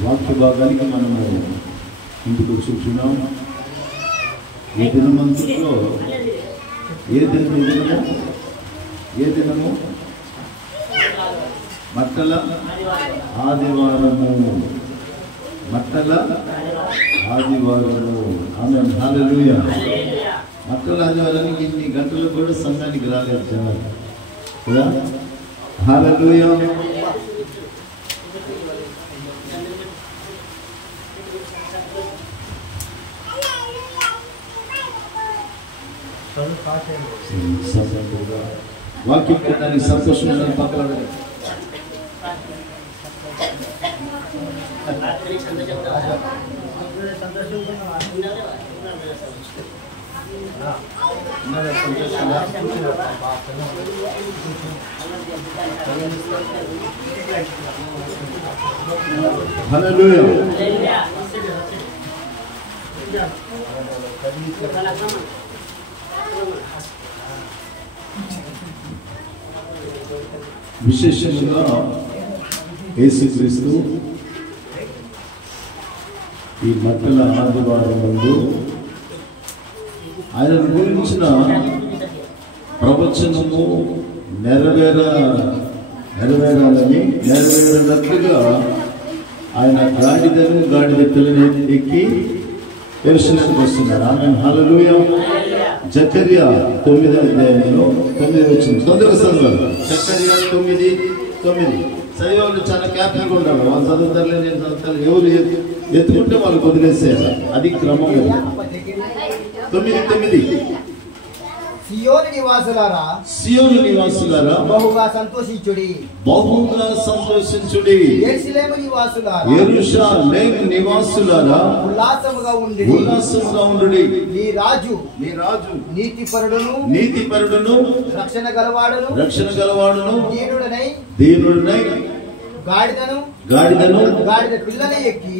వాక్య భాగానికి మనము ఇంటికి కూర్చున్నాం. ఈ దినమంతలో ఏ దినము మట్టల ఆదివారము. ఆమేన్, హల్లెలూయా. మట్టల ఆదివారానికి ఇన్ని గంటలు కూడా సంఘానికి రాలేదు జనాలు కదా. హల్లెలూయా. వాక్యం పెట్టడానికి సంతోషంగా పక్కన హల్లెలూయా. విశేషంగా యేసుక్రీస్తు ఈ మట్టల ఆదివారం ముందు ఆయన గురించిన ప్రవచనము నెరవేరినట్లుగా ఆయన గాడిద పిల్లని ఎక్కి యెరూషలేముకు వస్తున్నారు. ఆమేన్, హల్లెలూయా. జకర్యా 9వ అధ్యాయంలో 9 వచ్చింది. తొందరగా చదవాలి. జకర్యా 9:9. చదివేవాళ్ళు చాలా క్యాప్గా ఉండాలి. వాళ్ళు చదువుతారులే, నేను చదువుతాను. ఎవరు ఎత్తుకుంటే వాళ్ళకి వదిలేసేయాలి. అది క్రమం. 9:9. సియోను నివాసులారా బహుగా సంతోషించుడి. యెరూషలేము నివాసులారా ఉల్లాసముగా ఉండుడి. నీ రాజు నీతిపరుడును రక్షణ గలవాడును దీనుడనై గాడిద పిల్లని ఎక్కి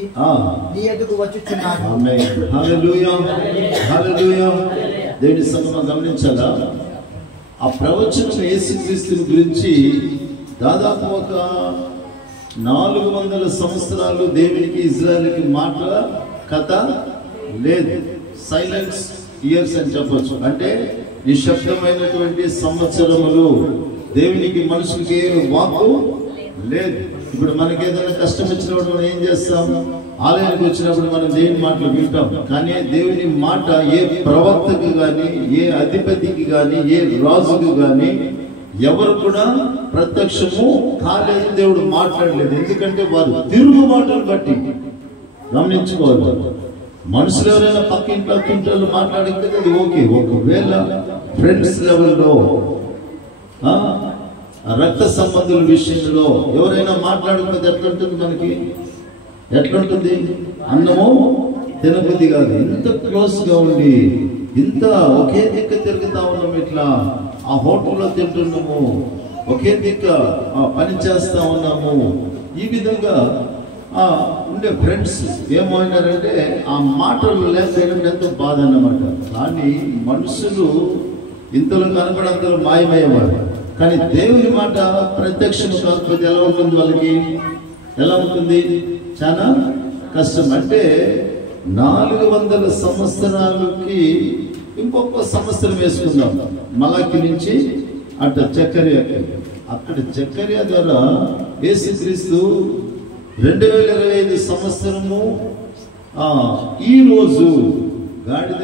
నీ ఎదుగు వచ్చుచున్నాడు. ఆమేన్, హల్లెలూయా, హల్లెలూయా. దేవుని సంగమం గమనించాలా? ఆ ప్రవచనం యేసుక్రీస్తుని గురించి దాదాపు ఒక 400 సంవత్సరాలు దేవునికి ఇజ్రాయెల్కి మాట కథ లేదు. సైలెన్స్ ఇయర్స్ అని చెప్పొచ్చు. అంటే నిశ్శబ్దమైనటువంటి సంవత్సరములు. దేవునికి మనుషులకి వాక్కు లేదు. ఇప్పుడు మనకి ఏదైనా కష్టం వచ్చినప్పుడు మనం ఏం చేస్తాం? ఆలయానికి వచ్చినప్పుడు మనం దేవుని మాటలు వింటాం. కానీ దేవుని మాట ఏ ప్రవక్తకు కానీ, ఏ అధిపతికి కానీ, ఏ రాజుకు కానీ ఎవరు కూడా ప్రత్యక్షము కాలేదు. దేవుడు మాట్లాడలేదు. ఎందుకంటే వారు తిరుగుబాటును బట్టి. గమనించుకోవాలి. మనుషులు ఎవరైనా పక్కింట్లో మాట్లాడితే అది ఓకే. ఒకవేళ ఫ్రెండ్స్ లెవెల్లో, రక్త సంబంధుల విషయంలో ఎవరైనా మాట్లాడకపోతే ఎట్లుంటుంది? మనకి ఎట్లుంటుంది? అన్నము తినబుద్ధి కాదు. ఇంత క్లోజ్ గా ఉండి ఇంత ఒకే దిక్కు తిరుగుతా ఉన్నాము. ఇట్లా ఆ హోటల్లో తింటున్నాము, ఒకే దిక్క పని చేస్తా ఉన్నాము. ఈ విధంగా ఉండే ఫ్రెండ్స్ ఏమైనారంటే ఆ మాటలు లేకపోయినప్పుడు ఎంతో బాధ అన్నమాట. కానీ మనుషులు ఇంతలో కనపడంతలో మాయమయ్యేవారు. కానీ దేవుని మాట ప్రత్యక్షం కాకపోతే ఎలా ఉంటుంది? వాళ్ళకి ఎలా ఉంటుంది? చాలా కష్టం. అంటే 400 సంవత్సరాలకి ఇంకొక సంవత్సరం వేసుకుందాం. మలాకి నుంచి అట్ట జకర్యా. అక్కడ జకర్యా ద్వారా యేసుక్రీస్తు 2025 సంవత్సరము ఈ రోజు గాడిద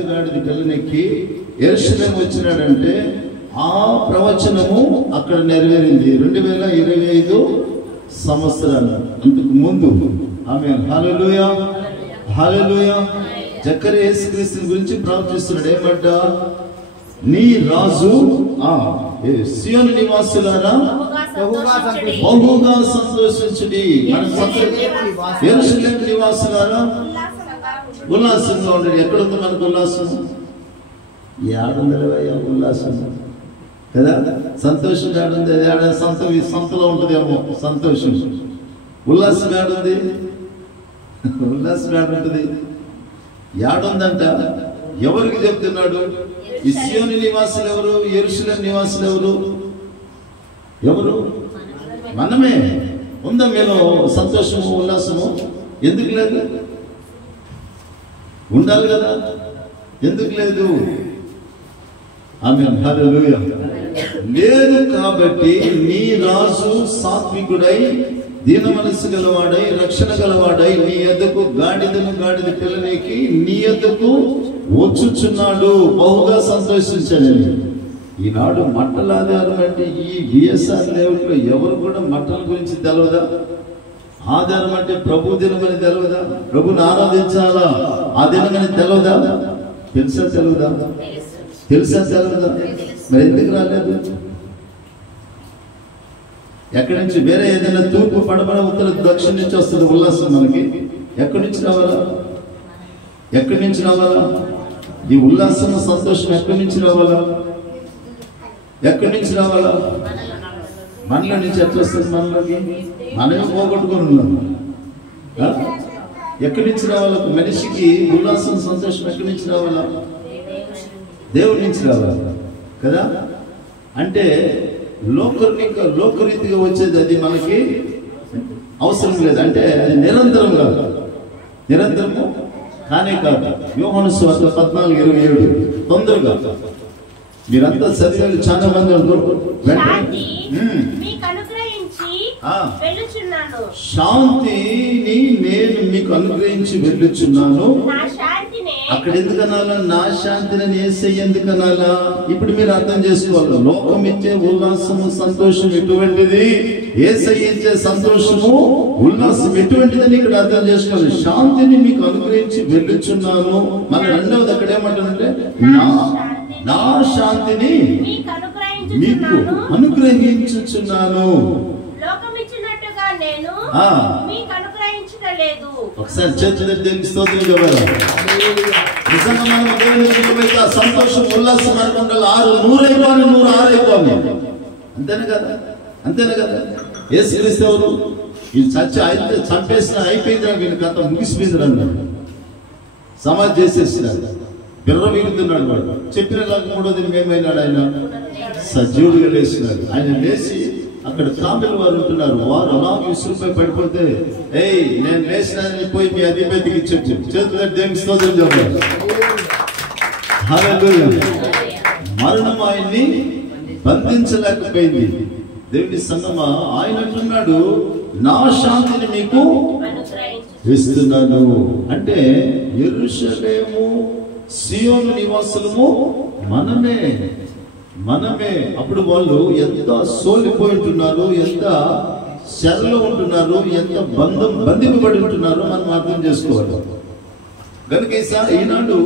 పిల్లనెక్కి యెరూషలేము వచ్చినాడంటే ఆ ప్రవచనము అక్కడ నెరవేరింది 2025 సంవత్సరాలు అంతకు ముందు. ఆమేన్, హల్లెలూయా, హల్లెలూయా. జకర్యా యేసుక్రీస్తుని గురించి ప్రవచిస్తున్నాడు. ఏమంట? నీ రాజు సియోను నివాసులారా బహుగా సంతోషించుడి. యెరూషలేము నివాసులారా ఉల్లాసంగా ఉండండి. ఎక్కడుంది మనకు ఉల్లాసం? ఏడుందలవయ్యా ఉల్లాసం కదా. సంతోషం ఏడుంది? సంతలో ఉంటుందేమో సంతోషం. ఉల్లాసం ఏడుంది? ఉల్లాసం ఏడుంటుంది? ఏడుందంట. ఎవరికి చెప్తున్నాడు? ఈ సియోను నివాసులు ఎవరు? యెరూషలేము నివాసులు ఎవరు? మనమే. ఉందా మీలో సంతోషము, ఉల్లాసము? ఎందుకు లేదు? ఉండాలి కదా, ఎందుకు లేదు? ఆమేన్, హల్లెలూయా. లేదు కాబట్టి నీ రాజు సాత్వికుడై దీన మనస్సు గలవాడై రక్షణ గలవాడై నీ యొద్దకు గాడిద పిల్లనికి నీ యొద్దకు వచ్చుచున్నాడు, బహుగా సంతోషించాడని. ఈనాడు మట్టల ఆధారం అంటే ఈ బిఎస్ఆర్ లెవెల్లో ఎవరు కూడా మట్టల గురించి తెలవదా? ఆధారం అంటే ప్రభు దినమని తెలవదా? ప్రభుని ఆరాధించాలా ఆ దినమని తెలవదా? తెలుసా తెలవదా? తెలుసా తెలవదా? మరి ఎందుకు రాలేదు? ఎక్కడి నుంచి? వేరే ఏదైనా తూర్పు పడమర ఉత్తర దక్షిణ నుంచి వస్తుంది ఉల్లాసం మనకి. ఎక్కడి నుంచి రావాలా? ఎక్కడి నుంచి రావాలా? ఈ ఉల్లాసం సంతోషం ఎక్కడి నుంచి రావాలా? ఎక్కడి నుంచి రావాలా? మనలో నుంచి ఎట్లా వస్తుంది? మనలోకి మనమే పోగొట్టుకొని ఉన్నాం. ఎక్కడి నుంచి రావాలా? మనిషికి ఉల్లాసం సంతోషం ఎక్కడి నుంచి రావాలా? దేవుడి నుంచి రావాలా కదా. అంటే లోకరీతిగా వచ్చేది అది మనకి అవసరం లేదు. అంటే అది నిరంతరం కాదు, నిరంతరము కానే కాదు. యోహాను సువార్త 14:27 తొందరగా మీరంతా చదివాలి. చాలా మంది శాంతిని నేను మీకు అనుగ్రహించి వెళ్ళుచున్నాను. అక్కడ ఎందుకు అనాలా? నా శాంతిని యేసయ్య ఎందుకు అనాలా? ఇప్పుడు మీరు అర్థం చేసుకోవాలి. లోకం ఇచ్చే ఉల్లాసము సంతోషం ఎటువంటిది, యేసయ్య ఇచ్చే సంతోషము ఉల్లాసం ఎటువంటిదని ఇక్కడ అర్థం చేసుకోవాలి. శాంతిని మీకు అనుగ్రహించి వెళ్ళుచున్నాను. మన రెండవది అక్కడ ఏమంటానంటే నా శాంతిని మీకు అనుగ్రహించుచున్నాను. ఒకసారి చేతులు దేవునికి స్తోత్రం చెప్పాలి. నిజంగా మనం దేవుని సంతోషం ఉల్లాసం అనుకుంటే 100 అయిపోయి 106 అయిపోయి. అంతేనే కదా, అంతేనే కదా. యేసుక్రీస్తు ఎవరు? ఈ చచ్చి అయితే చంపేసిన అయిపోయిందిరా, వీళ్ళకి అంత ముగిసిపోయిందిరా అన్నాడు. సమాధి చేసేసినాడు, బిర్ర వీగుతున్నాడు. వాడు చెప్పినలాగా 3వ దినం ఏమైనాడు? ఆయన సజీవుడిగా లేచినాడు. ఆయన లేచి అక్కడ కామెల్ వారు ఉంటున్నారు. వారు అలాగే విసురుపై పడిపోతే నేను లేచినానని పోయి మీ అధిపతికి ఇచ్చి చేతులు దేవునికి స్తోత్రం చెప్పాలి. హల్లెలూయా. మరణం ఆయన్ని బంధించలేకపోయింది. దేవుని సంగమా, ఆయన అంటున్నాడు నా శాంతిని మీకు ఇస్తున్నాను. అంటే యెరూషలేము సియోను నివాసులము మనమే. అప్పుడు వాళ్ళు ఎంత సోలిపోయి ఉంటున్నారు, ఎంత శరలో ఉంటున్నారు, ఎంత బంధింపబడి ఉంటున్నారో మనం అర్థం చేసుకోవాలి. కనుక ఈనాడు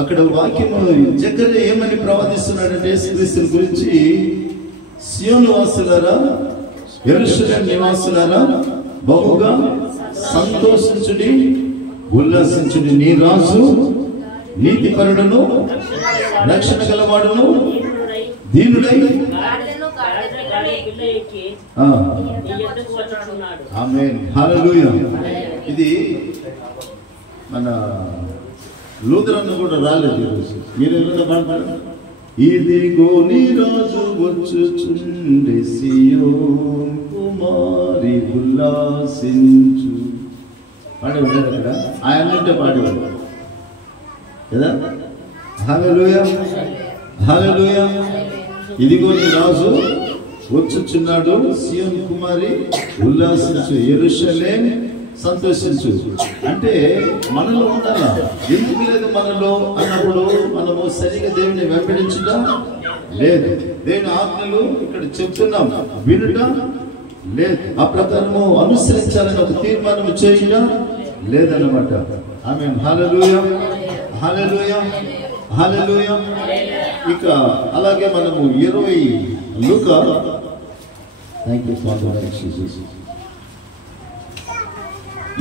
అక్కడ వాక్యము జకర్యా ఏమని ప్రవాదిస్తున్నాడంటే యేసుక్రీస్తు గురించి, సియోను వాసులారా యెరూషలేము నివాసులారా బహుగా సంతోషించుడి, ఉల్లాసించుడి. నీ రాజు నీతిపరుడును రక్షణ గలవాడును దీనుడై ఆమేన్, హల్లెలూయా. ఇది మన లూథరన్ కూడా రాలేదు ఈరోజు. మీరు ఏమైనా పాడతారు? ఇదిగో నీ రాజు వచ్చుచుండే సియోను కుమారి ఉల్లాసించు. పాడేవాడు అక్కడ, ఆయన అంటే పాడేవాడు కదా. హల్లెలూయా, హల్లెలూయా. ఇదిగో నీ రాజు వచ్చుచున్నాడు, సియోను కుమారి ఉల్లాసించు, యెరూషలేము సంతోషించు. అంటే మనలో ఉండాలా? ఎందుకు లేదు మనలో అన్నప్పుడు మనము సరిగా దేవుని వెంబడించడం లేదు. దేవుని ఆజ్ఞలు ఇక్కడ చెప్తున్నాం, వినటం లేదు. ఆ ప్రకారము అనుసరించాలని ఒక తీర్మానం చేయడం లేదన్నమాట. ఆమేన్, హల్లెలూయా, హల్లెలూయా, హల్లెలూయా. ఇక అలాగే మనము 20 లూకా, థాంక్ యూ ఫాదర్ జీసస్.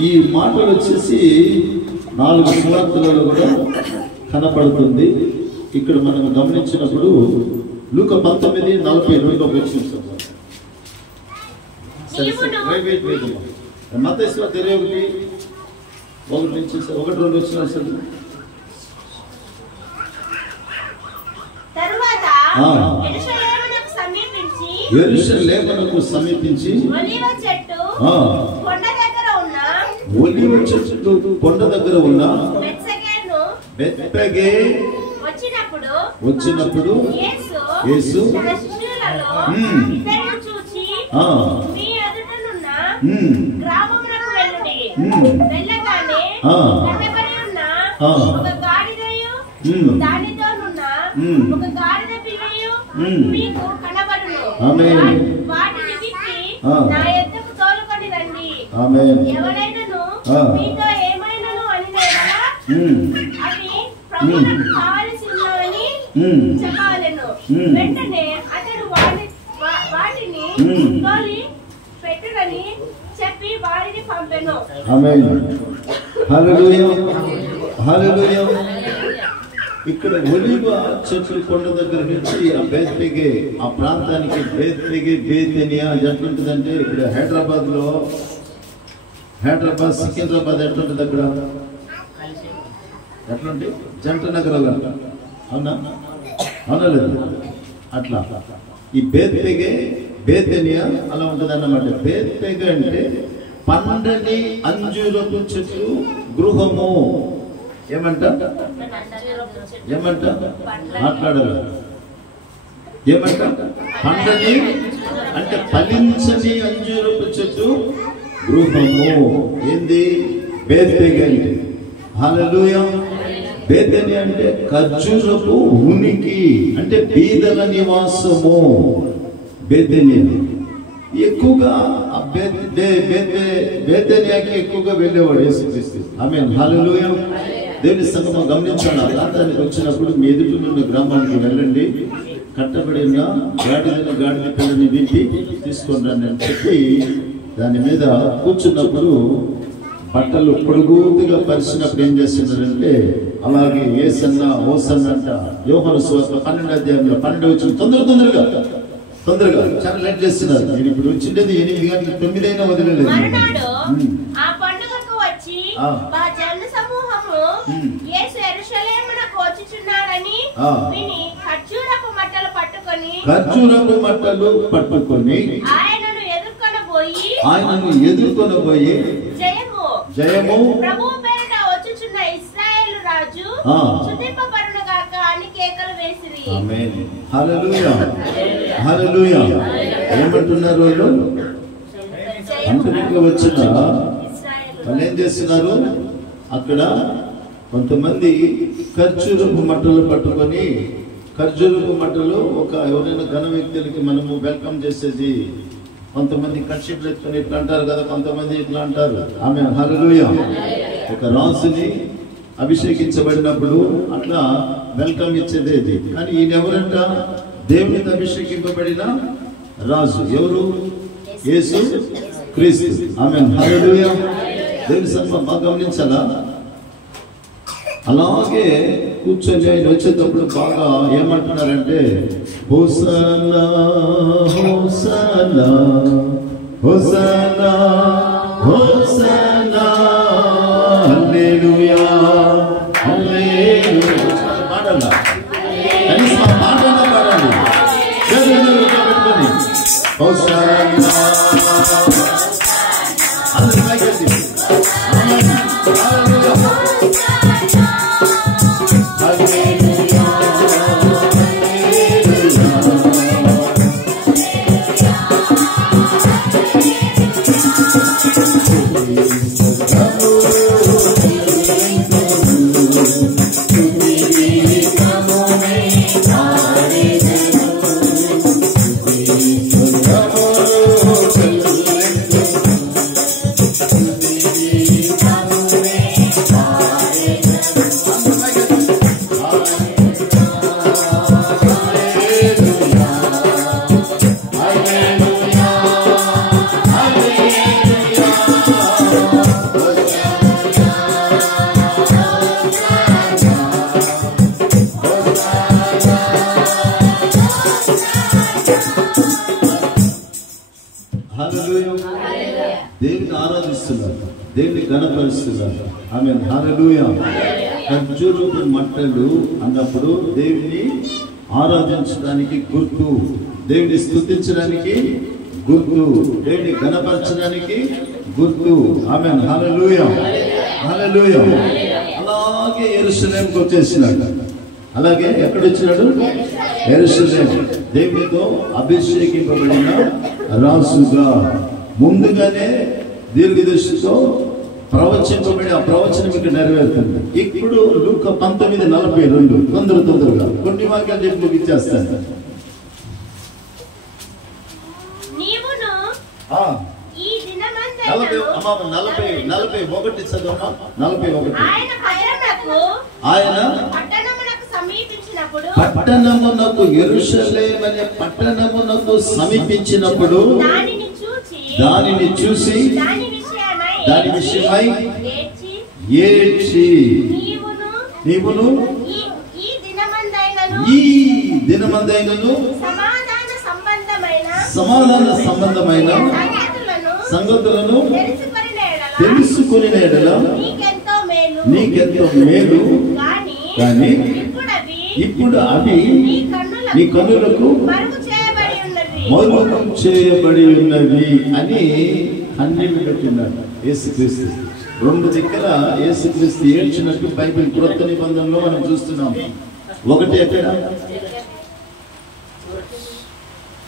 ఈ మాటలు వచ్చేసి 4 సువార్తలలో కూడా కనపడుతుంది. ఇక్కడ మనం గమనించినప్పుడు లూకా 19:42 వచ్చింది. మత్తయి సువార్త 21:1-2 వచ్చిన అసలు యెరూషలేమునకు సమీపించి ఒలివ చెట్టు కొండ దగ్గర ఉన్న బెత్పగే వచ్చినప్పుడు యేసు ఎవరైనాను మీతో ఏమైనాను అని కావలసినని చెప్పాలను. వెంటనే అతడు వాటిని తోలి పెట్టునని చెప్పి వారిని పంపెను. ఇక్కడ ఒలివ చెట్లు కొండ దగ్గర నుంచి ఆ బేత్పెగే ఆ ప్రాంతానికి బేత్పెగే బేతెనియా ఎట్లుంటుందంటే ఇప్పుడు హైదరాబాద్ సికింద్రాబాద్ ఎట్లుంటుంది అక్కడ ఎట్లుంటే జంట నగరం అవునా లేదు అట్లా ఈ బేత్పెగే బేతెనియా అలా ఉంటుంది అన్నమాట. బేత్పెగే అంటే పండని అంజూరపు చెట్లు గృహము. ఏమంట మాట్లాడాలి. ఏమంట పండని అంటే ఫలించని అంజూరపు చెట్టు గృహము. ఏంది బేత్పెగే అంటే? హల్లెలూయా. బేతెనియా అంటే ఖర్జూరపు ఉనికి అంటే బీదల నివాసము. బేతెనియా ఎక్కువగా బేతెనియాకి ఎక్కువగా వెళ్ళేవాడు యేసుక్రీస్తు. ఆమేన్. హల్లెలూయా. దేవుని సంగమం గమనించాలి. ఆ ప్రాంతానికి వచ్చినప్పుడు మీ ఎదుటినున్న గ్రామానికి వెళ్ళండి, కట్టబడిన గాడిద పిల్లని విప్పి తీసుకొని రండి అని చెప్పి దాని మీద కూర్చున్నప్పుడు బట్టలు పొడుగుగా పరిచినప్పుడు ఏం చేస్తున్నారంటే అలాగే ఏసన్న ఓసన్న అంట. యోహాను సువార్త 12వ అధ్యాయంలో 12 వచ్చిన తొందరగా చాలా లేట్ చేస్తున్నారు. నేను ఇప్పుడు వచ్చిండేది 8 గంటలకు 9 అయినా వదిలేదు. ఆ పండుగకు వచ్చి జన సమూహము యేసు యెరూషలేమునకు వచ్చుచున్నాడని విని ఖర్జూరపు మట్టలు పట్టుకొని ఆయనను ఎదుర్కొనబోయి జయము ప్రభువు పేరిట వచ్చుచున్న ఇశ్రాయేలు రాజు స్తుతింపబడును గాక అని కేకలు వేసిరి. ఆమేన్. హల్లెలూయా. హల్లెలూయా. ఏమంటున్నారు వాళ్ళు? అంతటికి వచ్చిన వాళ్ళు ఏం చేస్తున్నారు? అక్కడ కొంతమంది ఖర్జూరపు మట్టలు పట్టుకొని, ఖర్జూరపు మట్టలు ఎవరైనా ఘన వ్యక్తులకి మనము వెల్కమ్ చేసేది. కొంతమంది కర్షిప్లు ఎత్తుకొని ఇట్లా అంటారు కదా, కొంతమంది ఇట్లా అంటారు. ఆమె హల్లెలూయా. ఒక రాజుని అభిషేకించబడినప్పుడు అట్లా వెల్కమ్ ఇచ్చేది ఇది. కానీ ఈయన ఎవరంట? దేవునికి అభిషేకింపబడిన రాజు. ఎవరు? యేసు క్రీస్తు. ఆమేన్. హల్లెలూయా. దేవుని సంగమం బాగా గమనించాలా. అలాగే కూర్చొని ఆయన వచ్చేటప్పుడు బాగా ఏమంటున్నారంటే hosanna hosanna hosanna hosanna hallelujah hallelujah. పాడాలా? కనీసం ఆ పాటైనా పాడాలి. పెట్టుకొని హోసన్నా దేవుని ఆరాధిస్తున్నారు, దేవుని ఘనపరుస్తున్నారు. ఆమేన్. హల్లెలూయా. ఖర్జూరపు మట్టలు అన్నప్పుడు దేవుని ఆరాధించడానికి గుర్తు, దేవుని స్తుతించడానికి గుర్తు, దేవుని ఘనపరచడానికి గుర్తు. ఆమేన్. హల్లెలూయా, హల్లెలూయా. అలాగే యెరూషలేముకు వచ్చేసినాడు. అలాగే ఎక్కడ వచ్చినాడు? యెరూషలేము. దేవునితో అభిషేకింపబడిన రాజుగా ముందుగానే దీర్ఘదర్శితో ప్రవచింపబడి ఆ ప్రవచనం ఇక్కడ నెరవేరుతుంది. ఇప్పుడు లూకా 19:42 తొందరగా కొన్ని వాక్యాలు చెప్పి ముగించేస్తాను. ఈ దినమందు 41 చదవమా. 41 ఆయన పట్టణమునకు యెరూషలేము అనే పట్టణమునకు సమీపించినప్పుడు దానిని చూసి దాని విషయమై ఏడ్చి నీవును ఈ దినమందైనను సమాధాన సంబంధమైన సంగతులను తెలుసుకుని నీకెంతో మేలు, కానీ ఇప్పుడు అవి నీ కన్నులకు మరుగు చేయబడి ఉన్నవి అని కన్నీళ్లు పెట్టినాడు యేసుక్రీస్తు. 2 దిక్కుల యేసుక్రీస్తు ఏడ్చినట్టు బైబిల్ క్రొత్త నిబంధనలో మనం చూస్తున్నాం.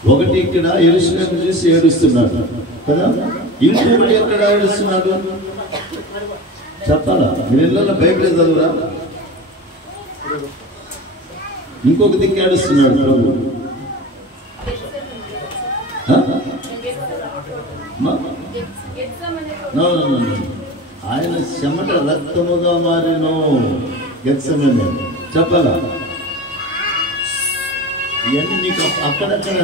ఒకటి ఇక్కడ యెరూషలేము చూసి ఏడుస్తున్నాడు కదా. ఇంకొకటి ఎక్కడ ఏడుస్తున్నాడు చెప్పాలా? మీరు ఇళ్ళలో బైబిల్ చదువురా. ఇంకొక దిక్కు ఏడుస్తున్నాడు ప్రభు. ఆయన చెమట రక్తముగా మారినో గెత్సెమనే చెప్పాలా? ఇవన్నీ మీకు అక్కడక్కడ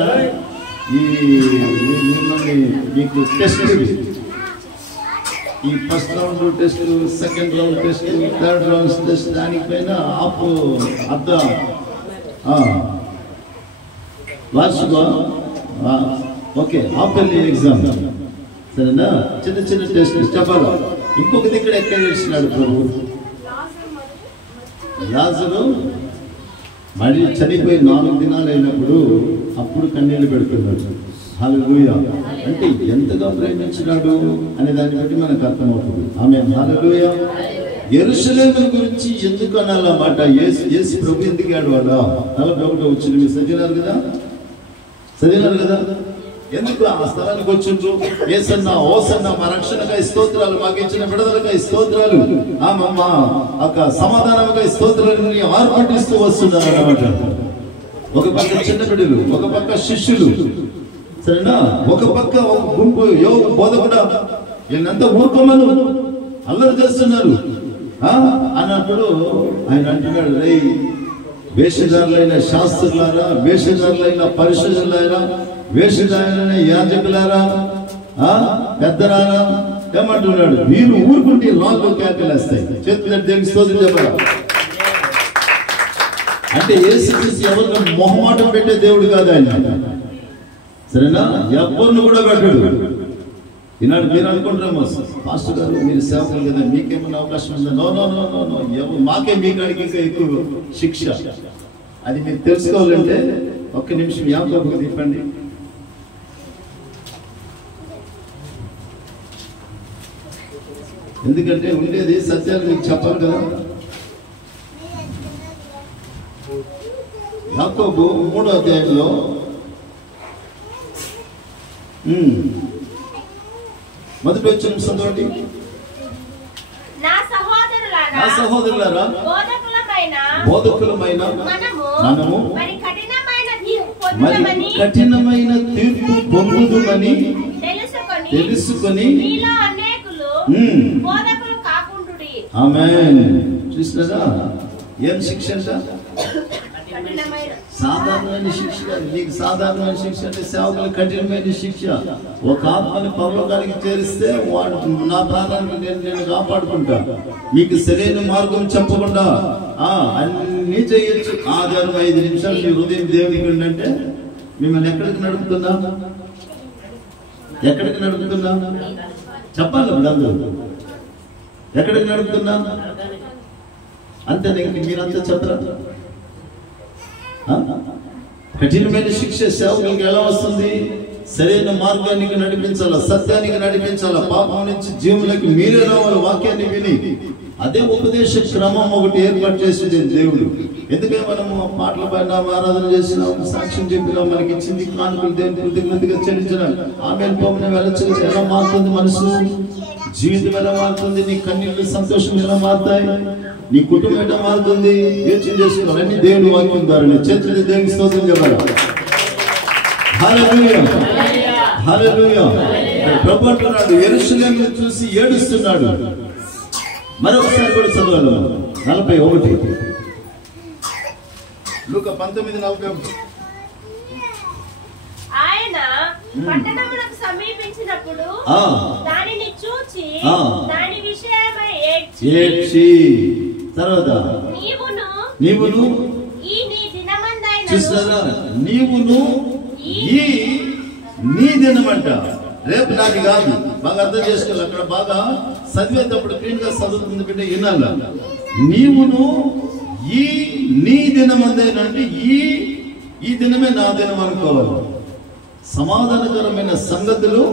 మిమ్మల్ని మీకు టెస్ట్, ఈ first round test, second round test, third round test, దానిపైన అర్థం వార్షిక ఓకే హాఫ్ ఎగ్జామ్ సరేనా. చిన్న టెస్ట్ చెప్పాలా? ఇంకొక దగ్గర ఎక్కడ చేసినాడు ప్రభు? లాజరు మళ్ళీ చనిపోయి 4 దినాలు అయినప్పుడు అప్పుడు కన్నీళ్లు పెడుతున్నాడు. హల్లెలూయా. అంటే ఎంతగా ప్రేమించినాడు అనే దాన్ని బట్టి మనకు అర్థమవుతుంది. ఆమేన్. హల్లెలూయా. యెరూషలేము గురించి ఎందుకు అనాలన్నమాట? యేసు ప్రభు ఎందుకు ఏడవాడా? 41 వచ్చింది. మీరు చదివినారు కదా. ఎందుకు ఆ స్థలానికి వచ్చిండ్రు? యేసన్న ఓసన్న మా రక్షణకై స్తోత్రాలు, మాకు ఇచ్చిన విడుదలకై స్తోత్రాలు, మా సమాధానంకై స్తోత్రాలు ఆర్పటిస్తూ వస్తున్నారు అన్నమాట. ఒక పక్క చిన్న బిడ్డలు, ఒక పక్క శిష్యులు, సరేనా, ఒక పక్క ఒక గుంపు బోధకుడా వీళ్ళంతా ఊరుకోమను అల్లరి చేస్తున్నారు అన్నప్పుడు ఆయన అంటున్నాడు, రే వేషధారులైన శాస్త్రులారా, వేషధారులైన పరిశుద్ధులారా, వేషధారులైన యాజకులారా, పెద్దలారా ఏమంటున్నాడు? మీరు ఊరుకుంటే రాళ్ళు కేకలేస్తాయి. చేతులు దేవునికి స్తోత్రం చెప్పాలి. అంటే యేసుక్రీస్తు ఎవరిని మొహమాటం పెట్టే దేవుడు కాదు ఆయన, సరేనా? ఎవరిని కూడా పెట్టాడు. ఈనాడు మీరు అనుకుంటారేమో, పాస్టర్ గారు మీరు సేవకులు కదా, మీకేమన్నా అవకాశం ఉందా? No no no no no, మాకే మీ కాడికి ఇంకా ఎక్కువ శిక్ష. అది మీరు తెలుసుకోవాలంటే ఒక్క నిమిషం యాకోబుకు తిప్పండి. ఎందుకంటే ఉండేది సత్యాలు మీకు చెప్పాలి కదా. యాకోబు 3వ అధ్యాయంలో మొదటి వచ్చిన చదవండి. నా సహోదరులారా, బోధకులమైన మనము మరి కఠినమైన తీర్పు పొందుదుమని తెలుసుకొని ఆమేన్. చూసినారా ఏం శిక్ష అంట? సాధారణమైన శిక్ష కాదు. నీకు సాధారణమైన శిక్ష అంటే సేవకులు కఠినమైన శిక్ష. ఒక ఆత్మని పరలోకానికి చేరిస్తే వాడు నా ప్రాణానికి నేను కాపాడుకుంటా, మీకు సరైన మార్గం చెప్పకుండా అన్ని చేయొచ్చు. ఆధారం 5 నిమిషాలు మీ హృదయం దేవునికి ఉందంటే మిమ్మల్ని ఎక్కడికి నడుపుతున్నా? ఎక్కడికి నడుపుతున్నా చెప్పాలి. అందరూ ఎక్కడికి నడుపుతున్నా? అంతే. మీరంతా చెప్పరా? కఠినమైన శిక్ష సేవకులకు ఎలా వస్తుంది? సరైన మార్గానికి నడిపించాలా, సత్యానికి నడిపించాలా, పాపం నుంచి జీవులకి మీరే రావాలి. వాక్యాన్ని విని అదే ఉపదేశ క్రమం ఒకటి ఏర్పాటు చేసింది దేవుడు. ఎందుకంటే మనము పాటలు పాడినాం, ఆరాధన చేసినాం, సాక్ష్యం చెప్పినాం, మనకి ఇచ్చింది కానుకలు దేవుని కృతజ్ఞతగా చెల్లించినాం. ఆమె వెళ్ళచ్చు. ఎలా మారుతుంది మనసు, జీవితం ఎలా మారుతుంది, నీ కన్నీళ్ళు సంతోషం ఎలా మారుతాయి, నీ కుటుంబం ఎలా మారుతుంది, యోచన చేసుకోవాలని దేవుని వాక్యం ద్వారా చేతులు దేవుని స్తోత్రం చెప్పాలి. హల్లెలూయా, హల్లెలూయా. ప్రభు అంటున్నాడు, యెరూషలేమును చూసి ఏడుస్తున్నాడు. మరొకసారి కూడా చదవాలి. 41 లూకా 19:41. ఆయన పట్టణమునకు సమీపించినప్పుడు దానిని చూచి దాని విషయమై ఏడ్చి తర్వాత నీవును ఈ నీ దినమందైన చూసారా, నీవును ఈ నీ దినమంట, రేపు నాది కాదు. బాగా అర్థం చేసుకోవాలి. అక్కడ బాగా చదివేటప్పుడు క్లీన్ గా చదువుతుంది బిడ్డ, వినాల. నీవును ఈ నీ దినమందైనా అంటే ఈ దినమే నా దినం అనుకోవాలి. సమాధానకరమైన సంగతులు,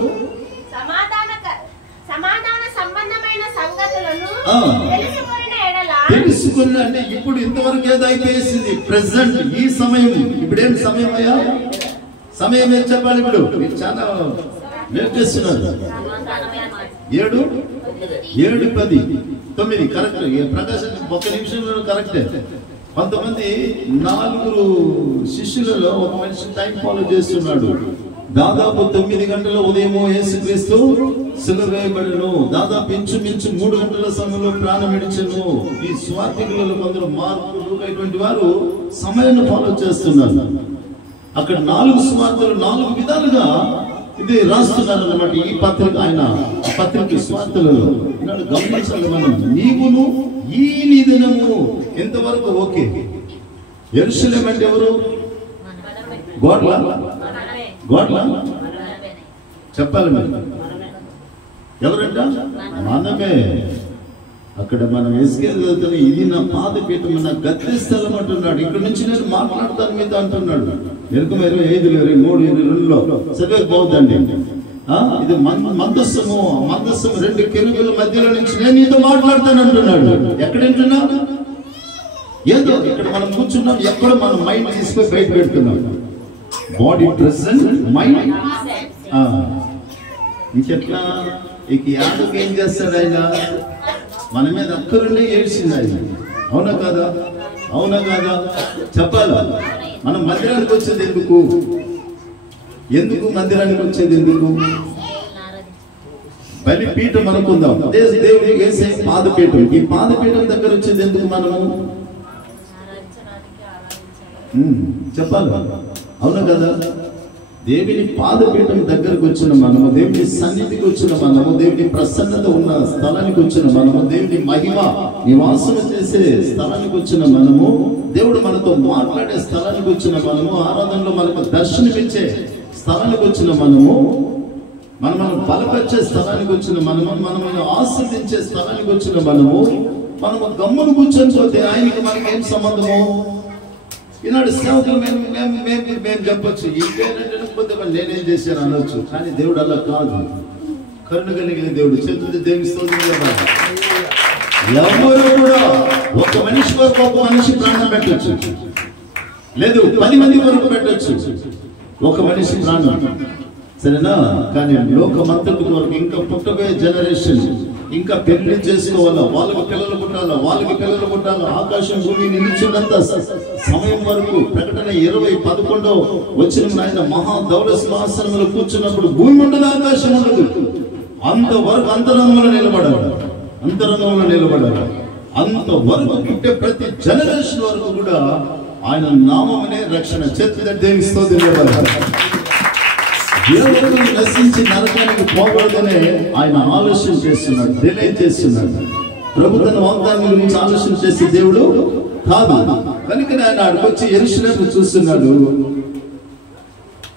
సమాధాన సంబంధమైన సంగతులను తెలుసుకుని అంటే ఇప్పుడు ఇంతవరకు ఏదో అయిపోయేసింది. ప్రెసెంట్ ఈ సమయం, ఇప్పుడేం సమయం అయ్యా, సమయం ఏం చెప్పాలి? ఇప్పుడు మీరు చాలా లేట్ చేస్తున్నారు. 7, 7, 10, 9 కరెక్ట్. ప్రకాశం 1 నిమిషంలో కరెక్టే. కొంతమంది 4 శిష్యులలో ఒక మనిషి టైం ఫాలో చేస్తున్నాడు. దాదాపు 9 గంటల ఉదయము యేసుక్రీస్తు సిలువ వేయబడెను. దాదాపు ఇంచుమించు 3 గంటల సమయంలో ప్రాణం విడిచెను. ఈ స్వార్థికులలో కొందరు మార్కులు ఇటువంటి వారు సమయాన్ని ఫాలో చేస్తున్నారు. అక్కడ 4 స్వార్థులు 4 విధాలుగా ఇది రాస్తున్నారు అన్నమాట. ఈ పత్రిక, ఆయన పత్రిక స్వార్థులలో ఈనాడు గమనించాలి మనం. నీవును ఈ నీ దినము ఎంతవరకు ఓకే. యెరూషలేము అంటే ఎవరు? గోడ్ల చెప్పాలి మరి. ఎవరంట? మనమే. అక్కడ మనం ఎస్కేల్ ఇది నా పాదపీఠం, నా గద్దె స్థలం అంటున్నాడు. ఇక్కడ నుంచి నేను మాట్లాడతాను మీతో అంటున్నాడు. 25, 23, 22లో చదివేపోద్దండి. ఇది మందస్సము 2 కెరూబుల మధ్యలో నుంచి నేను నీతో మాట్లాడతాను అంటున్నాడు. ఎక్కడ వింటున్నా? ఏదో ఇక్కడ మనం కూర్చున్నాం, ఎక్కడ మనం మైండ్ తీసుకొని బయట పెడుతున్నాం. బాడీ ప్రెసెంట్, మైండ్ ఇంకెట్లా ఇక యాదకి ఏం చేస్తాడు ఆయన? మన మీద ఒక్కరుండే ఏడ్చింది ఆయన. అవునా కాదా? అవునా కాదా? చెప్పాలా? మనం మందిరానికి వచ్చేది ఎందుకు? మందిరానికి వచ్చేది ఎందుకు? బలిపీఠం అనుకుందాం. దేవుడికి వేసే పాదపీఠం. ఈ పాదపీఠం దగ్గర వచ్చేది ఎందుకు మనము? చెప్పాలి. అవునా కదా? దేవుని పాదపీఠం దగ్గరకు వచ్చిన మనము, దేవుని సన్నిధికి వచ్చిన మనము, దేవుని ప్రసన్నత ఉన్న స్థలానికి వచ్చిన మనము, దేవుని మహిమ నివాసం చేసే స్థలానికి వచ్చిన మనము, దేవుడు మనతో మాట్లాడే స్థలానికి వచ్చిన మనము, ఆరాధనలో మనకు దర్శనమిచ్చే స్థలానికి వచ్చిన మనము, మనం బలపరిచే స్థలానికి వచ్చిన మనము, మనల్ని ఆశీర్వదించే స్థలానికి వచ్చిన మనము గమ్మును కూర్చొని పోతే ఆయనకి మనకి ఏం సంబంధము? ఈనాడు సేవకులు మేము చెప్పొచ్చు, ఇంకేంటంటే నేనేం చేశాను అనొచ్చు. కానీ దేవుడు అలా కాదు. కరుణ కలిగిన దేవుడు. చేతులు దేవుని స్తోత్రం చేయాలి. ఎవరు కూడా ఒక మనిషి వరకు ఒక మనిషి ప్రాణం పెట్టొచ్చు, లేదు 10 మంది వరకు పెట్టొచ్చు ఒక మనిషి ప్రాణం, సరేనా? కానీ లోకమంతటి వరకు ఇంకా పుట్టబోయే జనరేషన్ ఇంకా పెళ్లి చేసుకోవాలా, వాళ్ళకి పిల్లలు పుట్టాలా, ఆకాశం భూమి నిలిచినంత సమయం వరకు. ప్రకటన 20:11 వచ్చిన ఆయన మహా ధవళ సింహాసనంలో కూర్చున్నప్పుడు భూమి ఉండదు, ఆకాశం ఉండదు. అంతవరకు అంతరంగంలో నిలబడాలి. అంతవరకు పుట్టే ప్రతి జనరేషన్ వరకు కూడా ఆయన నామమునే రక్షణ. చేతుల దేవుని స్తోత్రం. దేవుడు నశించి నరకానికి పోకూడదనే ఆయన ఆలోచన చేస్తున్నాడు, డిలే చేస్తున్నాడు. ప్రభుత్వ వాగ్దానం గురించి ఆలోచన చేసే దేవుడు కాదు. కనుక ఆయన ఆడికొచ్చి యెరూషలేమును చూస్తున్నాడు,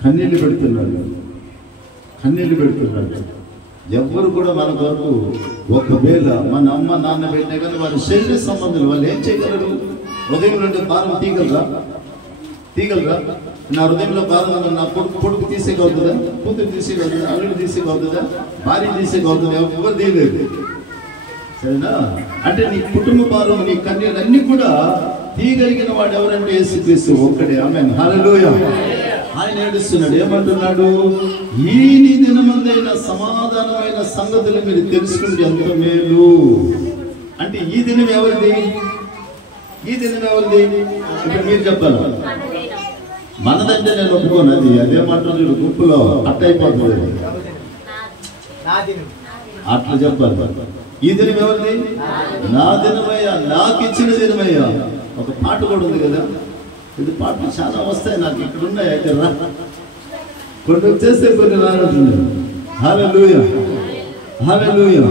కన్నీళ్లు పెడుతున్నాడు. ఎవ్వరు కూడా మన కొరకు ఒకవేళ మన అమ్మ నాన్న పెట్టినా కానీ వారి శరీర సంబంధాలు వాళ్ళు ఏం చేయగలరు? ఉదయం నుండి భారం తీగలరా? నా హృదయంలో భారం నా కొడుకు తీసేయగలుగుతుందా, కూతురు తీసేయగలుగుతుందా, అల్లుడు తీసేయగలుగుతుందా, భార్య తీసేయగలుగుతుందా? ఎవరు తీయలేదు. సరేనా? అంటే నీ కుటుంబ భారం, నీ కన్యలు అన్ని కూడా తీయగలిగిన వాడు ఎవరంటే యేసుక్రీస్తు ఒక్కడే. ఆమేన్, హల్లెలూయా. ఆయన ఏడుస్తున్నాడు, ఏమంటున్నాడు? ఈ నీ దినమందైన సమాధానమైన సంగతులు మీరు తెలుసుకుంటే ఎంత మేలు. అంటే ఈ దినం ఎవరిది? ఈ దినం ఎవరిది? ఇప్పుడు మీరు చెప్పాలి. మనదంటే నేను ఒప్పుకోను. అది అదేమంటుంది గుంపులో అట్ట అయిపోతుంది. అట్లా చెప్పాలి. ఈ దినం ఎవరిది? నా దినమయ్యా, నాకు ఇచ్చిన దినమయ్యా. ఒక పాట కూడా ఉంది కదా, ఇది పాటలు చాలా వస్తాయి నాకు, ఇక్కడ ఉన్నాయి. అయితే రా, కొన్ని వచ్చేస్తే కొన్ని రానుంటున్నాయి. హల్లెలూయా, హల్లెలూయా.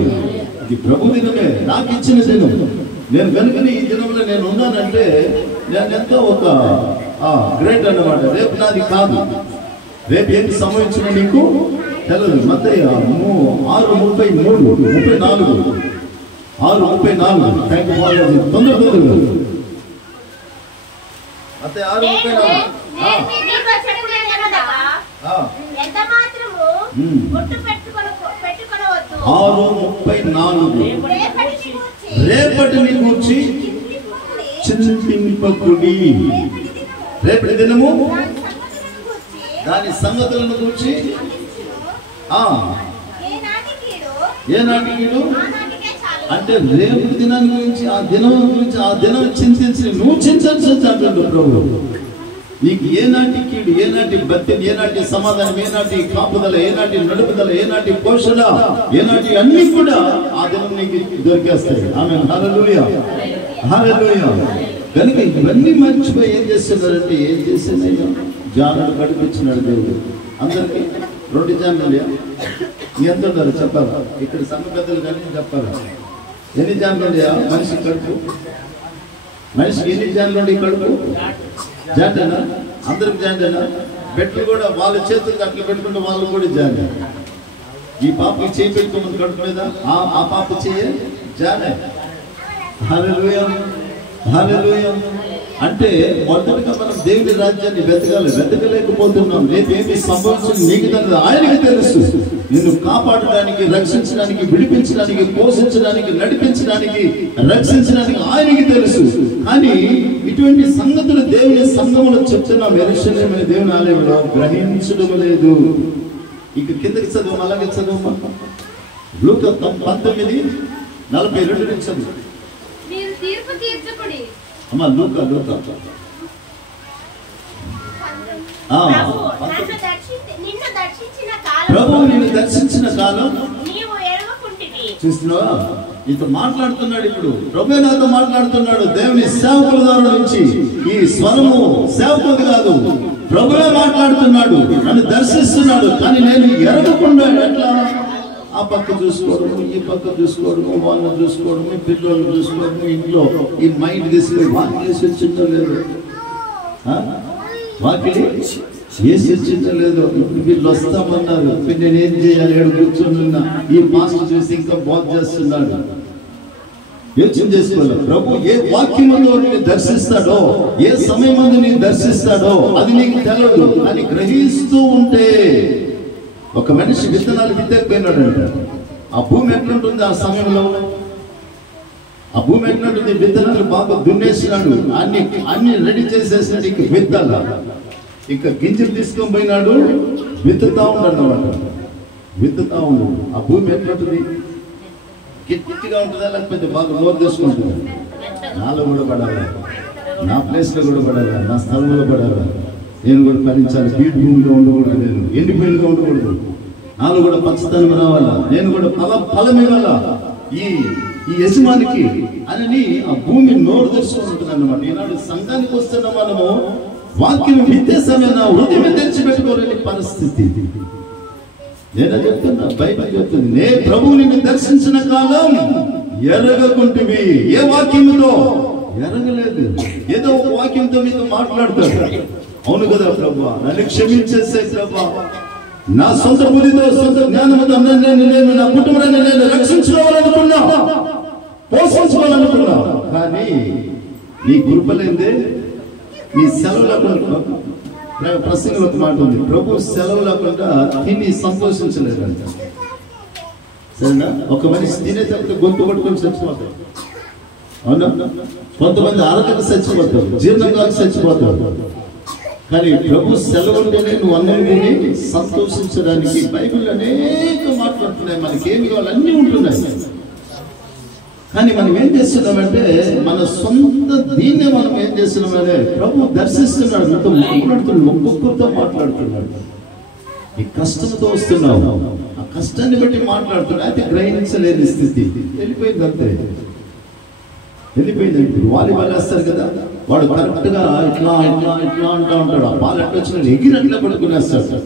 ఇది ప్రభు దినమే, నాకు ఇచ్చిన దినం. నేను కనుకని ఈ దినంలో నేను ఉన్నానంటే నేను ఎంతో ఒక గ్రేట్ అన్నమాట. రేపు నాది కాదు. రేపు ఏంటి సంభవించిన నీకు తెలియదు. మత్తయి 6:34 థ్యాంక్ యూ. తొందరగా మత్తయి 6:34 రేపటిని గూర్చి చింతింపకుడి. రేపటి దినము దాని సంగతులను గూర్చి ఏనాటి కీడు. అంటే రేపు దినాన్ని గురించి, ఆ దినం గురించి, ఆ దినం చింతించి నువ్వు చింతించు అంటాడు ప్రభు. నీకు ఏనాటి కీడు, ఏనాటి బతిని, ఏనాటి సమాధానం, ఏనాటి కాపుదల, ఏనాటి నడుపుదల, ఏనాటి పోషణ, ఏనాటి అన్ని కూడా ఆ దినం నీకు దొరికేస్తాయి. ఆమేన్, హల్లెలూయా, హల్లెలూయా. కనుక ఇవన్నీ మర్చిపోయి ఏం చేస్తున్నారంటే, ఏం చేసేదయ్యా? జానుడు కడిపించినాడు దేవుడు అందరికి. 2 జానులు ఎంత ఉన్నారు చెప్పాలా? ఇక్కడ సంఘ పెద్దలు కానీ చెప్పాలా? ఎన్ని జానులు ఉన్నాయా మనిషి కడుపు? మనిషికి ఎన్ని జానులు ఉండి కడుపు? జాంటేనా? అందరికి జాంటేనా? బెట్లు కూడా వాళ్ళ చేతులకు అట్లా పెట్టుకుంటే వాళ్ళు కూడా జానే. ఈ పాపకి చేయి పెట్టుకోమని కడుపు మీద, ఆ పాప చేయ జానే. హల్లెలూయా, హల్లెలూయా. అంటే మొదటగా మనం దేవుని రాజ్యాన్ని వెతకాలి. వెతకలేకపోతున్నాం. రేపేమి సంభవించింది నీకు తెలియదు, ఆయనకి తెలుసు. నిన్ను కాపాడడానికి, రక్షించడానికి, విడిపించడానికి, పోషించడానికి, నడిపించడానికి, రక్షించడానికి ఆయనకి తెలుసు. కానీ ఇటువంటి సంగతులు దేవుని సంఘములో చెప్తున్నాం. యెరూషలేము దేవుని ఆలయంలో గ్రహించడం లేదు. ఇక కిందకి చదువు, అలాగే చదువు. లూకా 19:42 నుంచి చదువు. అమ్మా లూకా ప్రభు నిన్ను దర్శించిన కాలం చూస్తున్నావా? ఇంత మాట్లాడుతున్నాడు. ఇప్పుడు ప్రభు నాతో మాట్లాడుతున్నాడు. దేవుని సేవకుల ద్వారా నుంచి ఈ స్వరము సేవకులది కాదు, ప్రభువే మాట్లాడుతున్నాడు. నన్ను దర్శిస్తున్నాడు. కానీ నేను ఎరగకుండా ఎట్లా ఆ పక్క చూసుకోవడము, ఈ పక్క చూసుకోవడము, వాళ్ళని చూసుకోవడము, పిల్లలు చూసుకోవడము, ఇంట్లో ఈ మైండ్ తీసుకొని వాకిలి వేసి వచ్చిందో లేదు, వాకిలి వేసి వచ్చిందో లేదు. ఇప్పుడు వీళ్ళు వస్తామన్నారు. నేనేం చేయాలి? ఏడు కూర్చొని ఈ మాస్టర్ చూసి ఇంకా బాగు చేస్తున్నాడు. యోచన చేసుకోవాలి. ప్రభు ఏ వాక్యములో నిన్ను దర్శిస్తాడో, ఏ సమయమందు నిన్ను దర్శిస్తాడో అది నీకు తెలియదు. అని గ్రహిస్తూ ఉంటే ఒక మనిషి విత్తనాలు విత్తకపోయినాడంట. ఆ భూమి ఎట్లుంటుంది ఆ సమయంలో? ఆ భూమి ఎట్లుంటుంది? విత్తనాలు బాగా దున్నేసినాడు, అన్ని రెడీ చేసేసినాడు. ఇక విత్తాల, ఇక గింజలు తీసుకొని పోయినాడు, విత్తుతా ఉన్నాడు అన్నమాట. విత్తుతా ఉన్నాడు. ఆ భూమి ఎట్లుంటుంది? గట్టిగా ఉంటుందా, లేకపోతే బాగా నోరు తీసుకుంటుందా? నాలో కూడా పడాలా, నా ప్లేస్లో కూడా పడాలా, నా స్థలంలో పడాలా. నేను కూడా ఫలించాలి. బీట్ భూమిలో ఉండకూడదు, నేను ఎండిపోయినగా ఉండకూడదు. నాలో కూడా పచ్చదనం రావాలా, నేను కూడా ఫలం ఇవ్వాలా ఈ యజమానికి అని ఆ భూమి నోరు తెరుచుకొని ఉంటుంది అన్నమాట. ఈనాడు సంఘానికి వస్తున్న మనము వాక్యం విత్తేసమైన హృదయం తెరిచిపెట్టుకోలేని పరిస్థితి. నేనే చెప్తున్నా, బైబిల్ చెప్తుంది. నే ప్రభువు నిన్ను దర్శించిన కాలం ఎరగకుంటివి. ఏ వాక్యముతో ఎరగలేదు. ఏదో ఒక వాక్యంతో మీతో మాట్లాడతాడు. అవును కదా ప్రభువా, నన్ను క్షమించేసే ప్రభువా, నా సొంత బుద్ధితో, సొంత జ్ఞానంతో నేను నా కుటుంబాన్ని నేను రక్షించుకోవాలనుకున్నా, పోషించుకోవాలనుకున్నా. కానీ నీ కృపలేందే, నీ సెలవులకు ప్రసంగంలో ఒక మాట ఉంది, ప్రభు సెలవు లేకుండా తిని సంతోషించలేదంట. సరేనా? ఒక మనిషి తినేటప్పుడు గొంతు పట్టుకొని చచ్చిపోతాడు, అవునా? కొంతమంది ఆరోగ్యంగా చచ్చిపోతారు, జీర్ణంగా చచ్చిపోతారు. కానీ ప్రభు సెలవు ఉంటేనే నువ్వు అన్నం తిని సంతోషించడానికి బైబిల్ అనేక మాట్లాడుతున్నాయి. మనకేమి కావాలి అన్నీ ఉంటున్నాయి. కానీ మనం ఏం చేస్తున్నామంటే మన సొంత దీన్నే మనం ఏం చేస్తున్నామంటే, ప్రభు దర్శిస్తున్నాడు, మీతో మాట్లాడుతున్నాడు, ఒక్కొక్కరితో మాట్లాడుతున్నాడు. ఈ కష్టంతో వస్తున్నావు, ఆ కష్టాన్ని బట్టి మాట్లాడుతున్నాడు. అయితే గ్రహించలేని స్థితి వెళ్ళిపోయింది, అంతే వెళ్ళిపోయింది. వాలీబాల్ వేస్తారు కదా, వాడు కరెక్ట్ గా ఇట్లా ఇట్లా ఇట్లా అంటూ ఉంటాడు. ఆ బాల్ ఎట్లా వచ్చిన ఎగిరట్లా పడుకునేస్తాడు.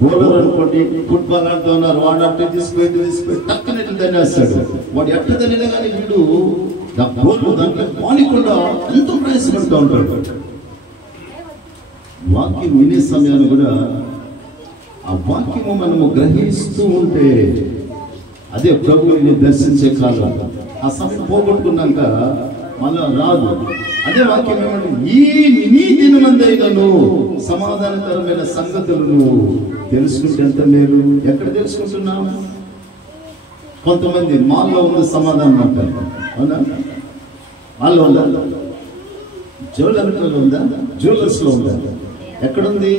బౌలర్ అనుకోండి, ఫుట్బాల్ ఆడుతూ ఉన్నారు, వాడు అట్లా తీసుకుపోయి టక్కున ఇట్లా తినేస్తాడు. వాడు ఎట్లా తినేనా కానీ వీడు దాంట్లో పానికుండా ఎంతో ప్రయాసపడుతూ ఉంటాడు. వాక్యం వినే సమయాన్ని కూడా ఆ వాక్యము మనము గ్రహిస్తూ ఉంటే అదే ప్రభువుని దర్శించే కాలం. ఆ సమయం పోగొట్టుకున్నాక మళ్ళా రాదు. అదే వాక్యం ఏమంటే, ఈ నీ దినమందైనను సమాధానకరమైన సంగతులను తెలుసుకుంటే ఎంత మేలు. ఎక్కడ తెలుసుకుంటున్నాము? కొంతమంది మాల్లో ఉంది సమాధానం అంటారు, అవునా? మాల్లో ఉందా? జ్యువెలర్లో ఉందా? జ్యువెలర్స్ లో ఉందా? ఎక్కడుంది?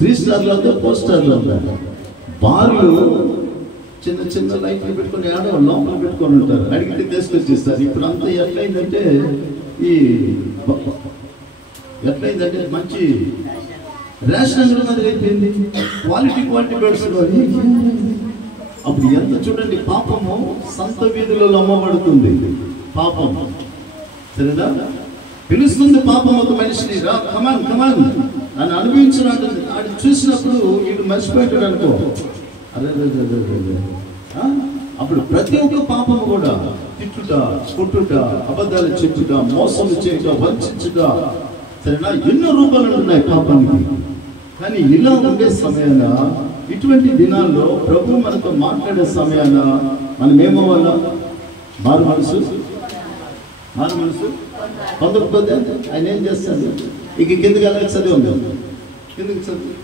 3 స్టార్లో ఉందా? 4 స్టార్లో ఉందా? బార్లు చిన్న చిన్న లైట్లు పెట్టుకుని ఆడో లోపల పెట్టుకొని ఉంటారు, అడిగితే తీసుకొచ్చిస్తారు. ఇప్పుడు అంతా ఎట్లయిందంటే మంచి రేషన్ అంగడి మాదిరి అయిపోయింది. క్వాలిటీ పెడుతున్నారు. అప్పుడు ఎంత చూడండి, పాపము సంత వీధులలో అమ్మబడుతుంది. పాపం సరేనా? పిలుస్తుంది పాపం ఒక మనిషిని, రా కమాన్ కమాన్ అని అనుభవించినట్టు. అది చూసినప్పుడు వీడు మర్చిపోయాడు అనుకో. అదే అప్పుడు ప్రతి ఒక్క పాపము కూడా తిట్టుట, కొట్టుట, అబద్ధాలు చెప్పుట, మోసము చేయుట, వంచుట, సరేనా? ఎన్నో రూపాలు ఉన్నాయి పాపానికి. కానీ ఇలా ఉండే సమయాన, ఇటువంటి దినాల్లో ప్రభు మనతో మాట్లాడే సమయాన మనం ఏమవ్వాలా? మారు మనసు పొందకపోతే ఆయన ఏం చేస్తాడు? ఇక కిందకి వెళ్ళాలి. చదివి ఉంది, కిందకి చదువు.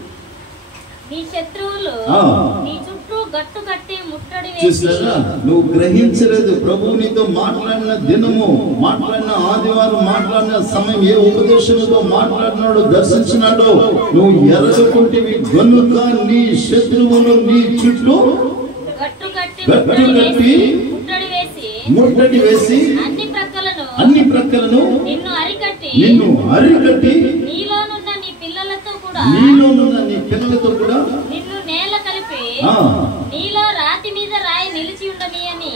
చూసారా? నువ్వు గ్రహించలేదు. ప్రభువు నీతో మాట్లాడిన దినము, మాట్లాడిన ఆదివారం, మాట్లాడిన సమయం, ఏ ఉపదేశంతో మాట్లాడినాడో, దర్శించినాడో నువ్వు ఎరగకుంటివి గనుక నీ శత్రువును నీ చుట్టూ ముట్టడి వేసి అన్ని ప్రక్కలను నిన్ను అరికట్టి నీలోనున్న నీ పిల్లలతో కూడా నిన్ను నేల కలిపి నీలో రాతి మీద రాయి నిలిచి ఉండని అని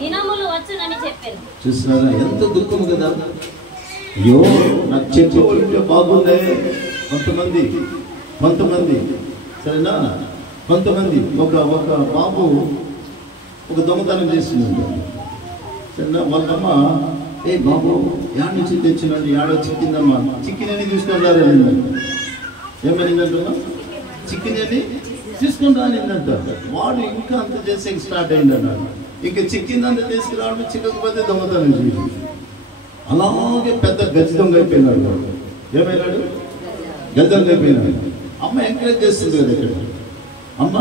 దినములు వచ్చునని చెప్పారు. చూసినారా? ఎంత దుఃఖం కదా. అయ్యో, నాకు చెప్పే బాగుందే. కొంతమంది సరేనా? కొంతమంది ఒక బాబు ఒక దొంగతనం చేసిందంట. సరేనా? వాళ్ళమ్మ, ఏ బాబు యాడ్ నుంచి తెచ్చినాడు, యాడో చిక్కిందమ్మా, చిక్కినని తీసుకుంటారు. ఏమైందంటున్నా? చిక్కినని తీసుకుని రానిందంట. వాడు ఇంకా అంత చేసే స్టార్ట్ అయిందన్నాడు. ఇంకా చిక్కిందంత తీసుకురావడం, చిక్కకపోతే దొంగతనం చేయాలి. అలాగే పెద్ద గజ దొంగ అయిపోయినాడు వాడు. ఏమైనాడు? గజ దొంగ అయిపోయినాడు. అమ్మ ఎంకరేజ్ చేస్తుంది కదా, ఇక్కడ అమ్మ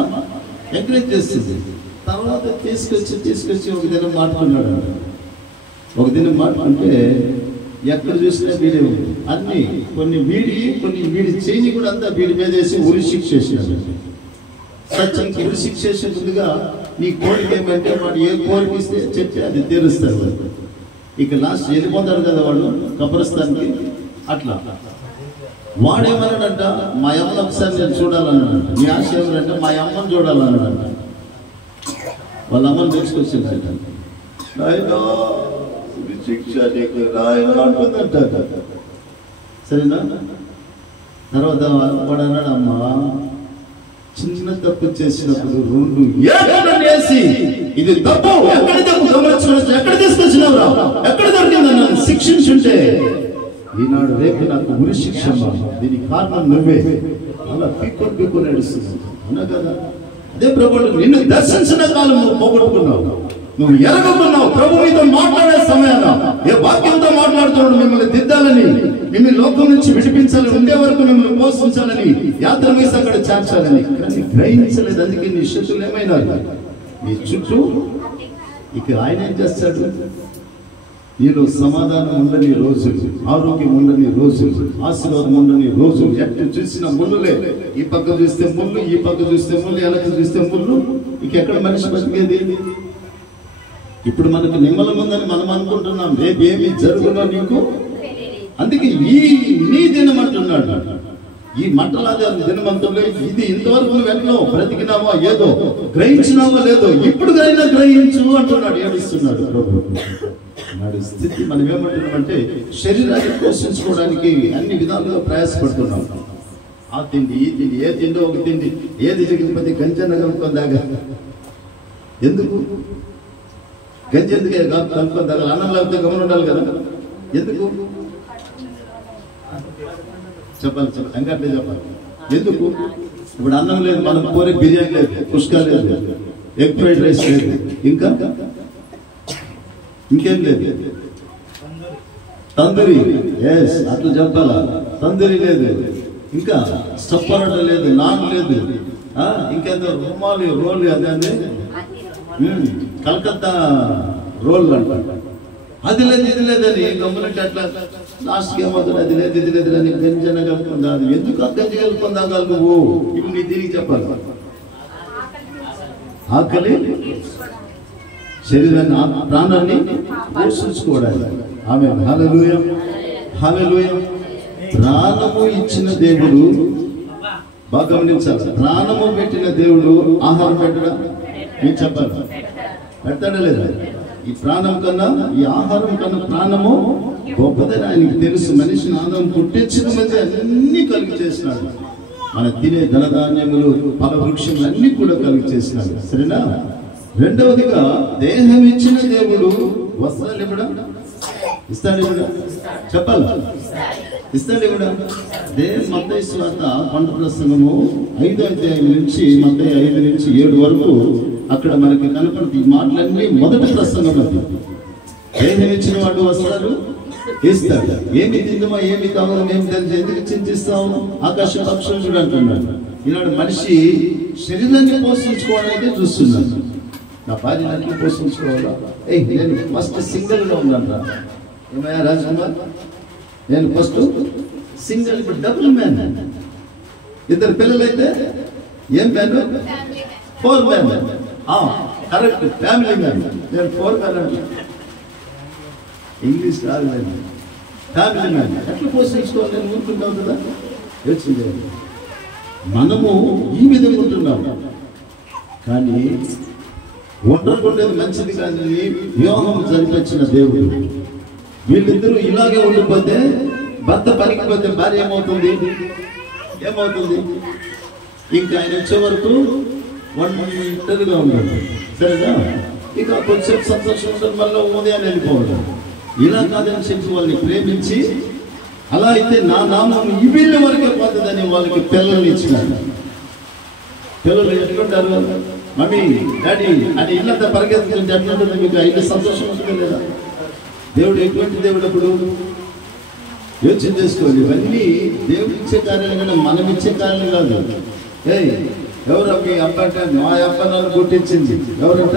ఎంకరేజ్ చేస్తుంది. తర్వాత తీసుకొచ్చి ఒక దినం మాట్లాడుకున్నాడు. ఒక దినం మాట్లాడుకుంటే ఎక్కడ చూసినా వీడి అన్ని కొన్ని వీడి చేయి కూడా అంతా వీడి మీద వేసి ఉరి శిక్ష చేసినాడు. సత్యానికి ఉరి శిక్ష చేసే ముందుగా నీ కోరిక ఏమంటే వాడు ఏ కోరిక ఇస్తే చెప్పి అది తీరుస్తారు వాడు. ఇక లాస్ట్ వెళ్ళిపోతాడు కదా వాడు కబ్రస్థానికి. అట్లా వాడేమన్నాడంట, మా అమ్మను ఒకసారి నేను చూడాలన్నాడంట. నీ ఆశ ఏమనంటే మా అమ్మని చూడాలన్నాడంట. వాళ్ళ అమ్మని తీసుకొచ్చిందంట. నాయనా శిక్ష నీకు రాయనా అంటుందంట. సరేనా? తర్వాత వాడు అన్నాడు, అమ్మా చిన్న తప్పు చేసినప్పుడు 2 ఏళ్ళు వేసి ఇది తప్పు, ఎక్కడ తప్పు గమనించుకోవచ్చు, ఎక్కడ తీసుకొచ్చినావురా, ఎక్కడ దొరికిందన్నా శిక్షించుంటే ఈనాడు రేపు నాకు ఉరి శిక్ష, దీనికి కారణం నువ్వే. అలా పీక్కొని నడుస్తుంది, అవునా కదా? అదే ప్రభువు నిన్ను దర్శించిన కాలం నువ్వు పోగొట్టుకున్నావు. నువ్వు ఎరగకున్నావు. ప్రభు మీతో మాట్లాడే సమయాన ఏ వాక్యంతో మాట్లాడుతున్నాడు, మిమ్మల్ని దిద్దాలని, మిమ్మల్ని లోకం నుంచి విడిపించాలని, ఉండే వరకు మిమ్మల్ని పోషించాలని, యాత్ర వేసి అక్కడ చేర్చాలని. కానీ గ్రహించలేదు. అందుకే నీ శత్రులు ఏమైనా నీ చుట్టూ. ఇక ఆయన ఏం చేస్తాడు? నీలో సమాధానం ఉండని రోజులు, ఆరోగ్యం ఉండని రోజులు, ఆశీర్వాదం ఉండని రోజులు, ఎట్టు చూసిన ముళ్ళులే. ఈ పక్క చూస్తే ముళ్ళు, ఈ పక్క చూస్తే ముళ్ళు, వెనక చూస్తే ముళ్ళు. ఇక ఎక్కడ మనిషి బతికేది? ఇప్పుడు మనకు నిమ్మలం ఉందని మనం అనుకుంటున్నాం, రేపు ఏమి జరుగునో నీకు. అందుకే ఈ నీ దినం అంటున్నాడు. ఈ మంటలాది దినమంతుల్లో ఇది ఇంతవరకు నువ్వు ఎన్నో బ్రతికినావో, ఏదో గ్రహించినావో లేదో, ఇప్పుడు అయినా గ్రహించు అంటున్నాడు, ఏడుస్తున్నాడు ప్రభు. నాడు స్థితి మనం ఏమంటున్నామంటే శరీరాన్ని పోషించుకోవడానికి అన్ని విధాలుగా ప్రయాసపడుతున్నాం. ఆ తిండి, ఈ తిండి, ఏ తిండో ఒక తిండి, ఏది జరిగిపోతే గంజన్న కలుపుకుందాగా. ఎందుకు గంజి ఎందుకే కలుపుకుందాగా? అన్నం లేకపోతే గమనం ఉండాలి కదా. ఎందుకు చెప్పాలి? అంగట్లే చెప్పాలి. ఎందుకు? ఇప్పుడు అన్నం లేదు, మనం కోరే బిర్యానీ లేదు, కుష్కా లేదు, ఎగ్ ఫ్రైడ్ రైస్ లేదు, ఇంకా ఇంకేం లేదు. తందూరి, ఎస్ అట్లా చెప్పాలా. తందూరి లేదు, ఇంకా స్టఫ్ పరోటా లేదు, నాన్ లేదు, ఇంకేదో రుమాలి రోల్, అదే కలకత్తా రోల్ అంట. అది లేదు, ఇది లేదని గమ్మునట్టు అట్లా లాస్ట్కి ఏమవుతుంది? అది లేదు, ఇది లేదు అని గంజన కలుపుకుందా. ఎందుకు ఆ గంజి కలుపుకుందాగా నువ్వు? ఇప్పుడు నీ దీనికి చెప్పాలి. ఆకలి శరీరాన్ని, ప్రాణాన్ని పోషించుకోవడానికి. ఆమె హల్లెలూయా, హల్లెలూయా. ప్రాణము ఇచ్చిన దేవుడు, బాగా గమనించాలి, ప్రాణము పెట్టిన దేవుడు ఆహారం పెట్టడా? మీరు చెప్పాలి, పెడతాడా లేదా? ఈ ప్రాణం కన్నా, ఈ ఆహారం కన్నా ప్రాణము గొప్పదని ఆయనకి తెలుసు. మనిషిని ఆదాము పుట్టించిన మంది అన్ని కలిగి చేసినాడు. మన తినే ధనధాన్యములు, ఫల వృక్షములు అన్ని కూడా కలిగి చేసినాడు. సరేనా? రెండవదిగా దేహం ఇచ్చిన దేవుడు వస్త్రాలు ఇవ్వడా? ఇస్తాడు ఇవ్వడా? చెప్పాలి, ఇస్తాడు ఇవ్వడా? మత్తయి సువార్త 12వ ప్రసంగము 5వ అధ్యాయం నుంచి మత్తయి 5 నుంచి 7 వరకు అక్కడ మనకి కనపడుతుంది. ఈ మాటలన్నీ మొదటి ప్రసంగం. అది దేహం ఇచ్చిన వాడు వస్త్రాలు ఇస్తాడు. ఏమి తిందమా, ఏమి తాగుదాం, ఏమి తెలిసి ఎందుకు చింతిస్తాము? ఆకాశ పక్షులు కూడా అంటున్నాడు. ఈనాడు మనిషి శరీరాన్ని పోషించుకోవడానికే చూస్తున్నాడు. నా భార్యని పోషించుకోవాలా? నేను ఫస్ట్ సింగిల్గా ఉన్నాను. ఏమయ్యా రాజకుమార్, నేను ఫస్ట్ సింగిల్, ఇప్పుడు డబుల్ మ్యాన్. ఇద్దరు పిల్లలైతే ఏం man? 4 man. Correct, family man. నేను 4 మ్యాన్ అంటే ఇంగ్లీష్ రాదు. ఫ్యామిలీ మ్యాన్ ఎట్లా పోషించుకోవాలి? నేను ఊరుకుంటావు కదా. వచ్చింది. మనము ఈ విధంగా ఉంటున్నాము. కానీ ఒంటరికొండేది మంచిది కానీ వివాహం జరిపించిన దేవుడు. వీళ్ళిద్దరూ ఇలాగే ఉండిపోతే, భర్త పనికిపోతే భార్య ఏమవుతుంది? ఇంకా ఆయన వచ్చే వరకు ఒంటరిగా ఉన్నాడు. సరేనా? ఇక కొంచెం సంతోషం ఉంటుంది, మళ్ళీ ఉదయాన్ని వెళ్ళిపోవడం. ఇలా కాదని చెప్పి వాళ్ళని ప్రేమించి, అలా అయితే నా నామం ఈ వీళ్ళ వరకే పోతుందని వాళ్ళకి పిల్లల్ని ఇచ్చినాడు. పిల్లలు ఎట్లుంటారు? మమ్మీ, డాడీ అని ఇల్లంతా పరిగెత్తుకుంటే ఎట్లుంటుంది? మీకు ఐదు సంతోషం ఉంటుంది లేదా? దేవుడు ఎటువంటి దేవుడు? అప్పుడు యోచన చేసుకోవాలి. ఇవన్నీ దేవుడు ఇచ్చే కార్యాలు కానీ మనం ఇచ్చే కార్యాలు కాదు. ఎవరు మీ అప్ప అంటే, మా అప్ప నన్ను పుట్టించింది. ఎవరంట?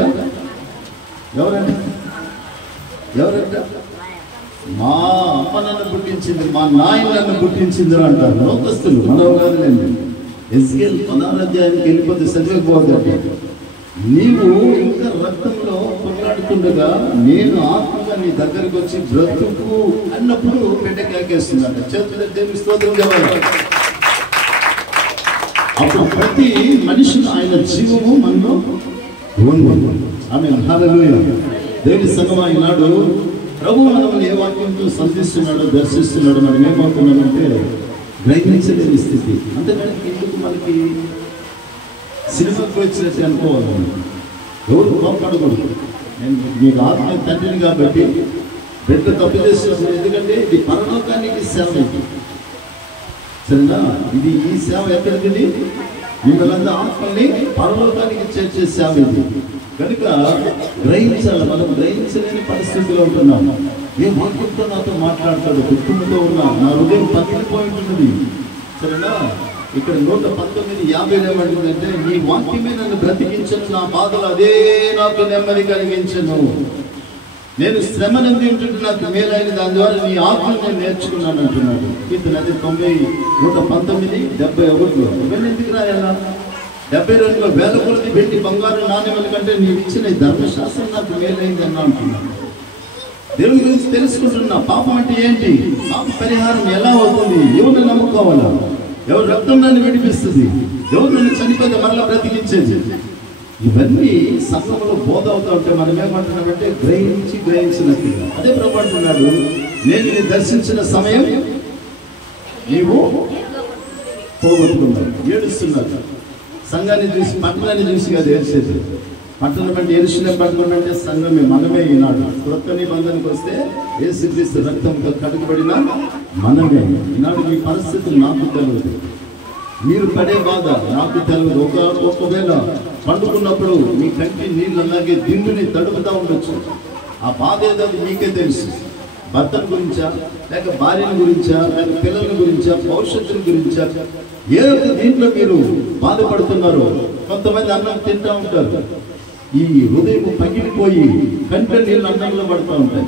మా అమ్మ నన్ను పుట్టించింది, మా నాయన నన్ను పుట్టించింది అంటారు లోకస్తులు. మనవ కాదులేండి. ఎస్కేల్ 16వ అధ్యాయానికి వెళ్ళిపోతే చదివకపోవద్దంటే, నీవు ఇంకా రక్తంలో కొట్లాడుతుండగా నేను ఆత్మగా నీ దగ్గరికి వచ్చి బ్రతుకు అన్నప్పుడు బిడ్డ కేకేస్తుందంట. చేతులు దేవుని స్తోత్రం చెప్పాలి. అప్పుడు ప్రతి మనిషిని ఆయన జీవము మనలో ఉంది. ఆమేన్, హల్లెలూయా. దేవుని సంగమా, ఈనాడు ప్రభు మనల్ని ఏ వాక్యంతో సంధిస్తున్నాడో, దర్శిస్తున్నాడో మనం ఏమవుతున్నామంటే గ్రహించలేని స్థితి. అంతేకాని ఎందుకు మనకి సినిమాకి వచ్చినట్టు అనుకోవాలి. ఎవరు కోపడకూడదు. నేను మీకు ఆత్మ తండ్రిని కాబట్టి బిడ్డ తప్పు చేసినప్పుడు, ఎందుకంటే ఇది పరలోకానికి సేవ. ఇది సరేనా? ఇది ఈ సేవ ఎక్కడికి? మిమ్మల్ని ఆత్మల్ని పరలోకానికి చేర్చే సేవ ఇది. కనుక గ్రహించాలి. మనం గ్రహించలేని పరిస్థితిలో ఉంటున్నాం. ఏ వాక్యంతో నాతో మాట్లాడతాడు, దుఃఖంతో ఉన్నా, నా హృదయం పగిలిపోయి ఉంటున్నది. సరేనా? ఇక్కడ 119:50 ఏమంటుందంటే, నీ వాక్యమే నన్ను బ్రతికించను, నా బాధలు అదే నాకు నెమ్మది కలిగించను. నేను శ్రమ నంది ఉంటుంటే నాకు మేలైన దాని ద్వారా నీ ఆత్మను నేను నేర్చుకున్నాను అంటున్నాడు. కీర్తన 119:71. ఇవన్నీ ఎందుకు రాయాలా? 72 వేల కొలది వెండి బంగారు నాణ్యముల కంటే నీవు ఇచ్చిన ధర్మశాస్త్రం నాకు మేలైంది అన్నా అంటున్నాడు. దేవుని గురించి తెలుసుకుంటున్నా. పాపం అంటే ఏంటి, పాప పరిహారం ఎలా అవుతుంది, ఎవరిని నమ్ముకోవాలా, ఎవరు రక్తం నన్ను విడిపిస్తుంది, ఎవరు నన్ను చనిపోతే మరలా బ్రతికించేది, ఇవన్నీ సంఘంలో బోధ అవుతా ఉంటే మనం ఏమంటున్నామంటే గ్రహించినట్టుగా. అదే ప్రభు అంటున్నాడు, నేను నీ దర్శించిన సమయం నీవు పోగొట్టుకున్నావు. ఏడుస్తున్నారు. సంఘాన్ని చూసి, పట్టణాన్ని చూసి కాదు ఏడ్చేది. పట్టణం అంటే ఎరుసలేము పట్టణం అంటే సంఘమే, మనమే. ఈనాడు క్రొత్త నిబంధనకు వస్తే యేసుక్రీస్తు రక్తంతో కడుగుబడిన మనమే. ఈనాడు మీ పరిస్థితులు నాకు తెలియదు, మీరు పడే బాధ నాకు తెలియదు. ఒకవేళ పండుకున్నప్పుడు మీ కంటి నీళ్ళు అలాగే దిండుని తడుపుతూ ఉండొచ్చు. ఆ బాధ ఏదో మీకే తెలుసు. భర్తల గురించా, లేక భార్యల గురించా, లేక పిల్లల గురించా, భవిష్యత్తుల గురించా, ఏ దీంట్లో మీరు బాధపడుతున్నారో. కొంతమంది అన్నం తింటూ ఉంటారు, ఈ హృదయం పగిలిపోయి కంటి నీళ్ళు అన్నంలో పడుతూ ఉంటాయి.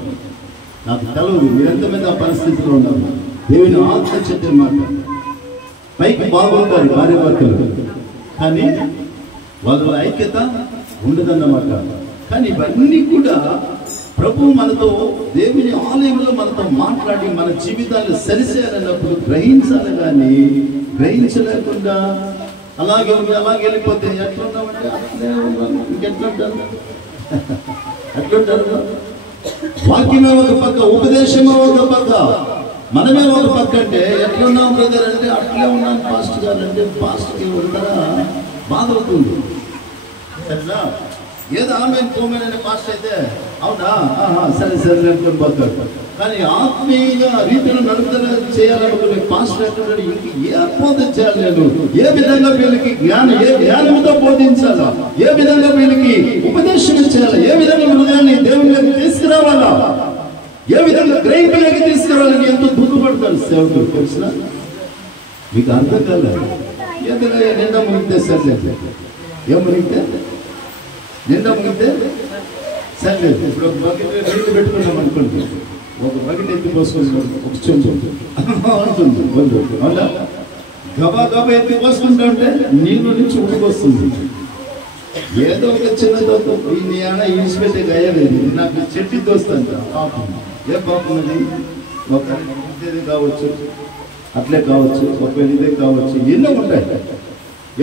నాకు తెలవదు మీరు ఎంతమంది ఆ పరిస్థితిలో ఉన్నారు. దేవుని ఆత్మ చెప్పే మాట, పైకి బాగుంటారు భార్య భర్తలు, కానీ వాళ్ళ ఐక్యత ఉండదన్నమాట. కానీ ఇవన్నీ కూడా ప్రభు మనతో, దేవుని ఆలయంలో మనతో మాట్లాడి మన జీవితాన్ని సరిచేయాలన్నప్పుడు గ్రహించాలి. కానీ గ్రహించలేకుండా అలాగే వెళ్ళిపోతే ఎట్లున్నామంటే అట్లే ఉన్నాను, ఇంకెట్లుంటారు అట్లుంటారు. వాక్యమే ఒక పక్క, ఉపదేశమే ఒక పక్క, మనమే ఒక పక్క. అంటే ఎట్లున్నాం బ్రదర్ అంటే అట్లే ఉన్నాను పాస్టర్ గారు అంటే పాస్టర్కి ఉంటారా బాధ అవుతుంది. సరేనా? ఏదో ఆమె పోమేననే పాస్టర్ అయితే అవునా సరే సరే అనుకుని పోతాడు. కానీ ఆత్మీయ రీతిలో నడుపుదల చేయాలనుకునే పాస్టర్ ఎట్లున్నాడు, ఇంక ఏ బోధ చేయాలి, నేను ఏ విధంగా వీళ్ళకి ఏ జ్ఞానంతో బోధించాలా, ఏ విధంగా వీళ్ళకి ఉపదేశం చేయాలా, ఏ విధంగా హృదయాన్ని దేవుని తీసుకురావాలా, ఏ విధంగా గ్రహింపులోకి తీసుకురావాలని ఎంతో దుఃఖపడతారు సేవకులు. తెలిసిన మీకు అర్థం కాలేదు. ఎందుకంటే నిండా మునిగితే సరిలేదు, ఏం మునిగితే నిండా మునిగితే సరిలేదు. ఇప్పుడు ఒక బకెట్ నీళ్ళు పెట్టుకున్నాం అనుకోండి, ఒక బకెట్ ఎత్తి పోసుకుంటాం, ఒక చెంచు ఉంటుంది అవునా, గబా గబా ఎత్తి పోసుకుంటా ఉంటే నీళ్ళు నుంచి ఉడికొస్తుంది. ఏదో ఒక చిన్న దోత ఈ ఆడ ఈడ్చిపెట్టే గయ్యలేదు. నాకు చెట్టు దోస్తుంది పాపం. ఏ పాపం అది? ఒక ఇదే కావచ్చు, అట్లే కావచ్చు, ఒక ఇదే కావచ్చు, ఎన్నో ఉంటాయి.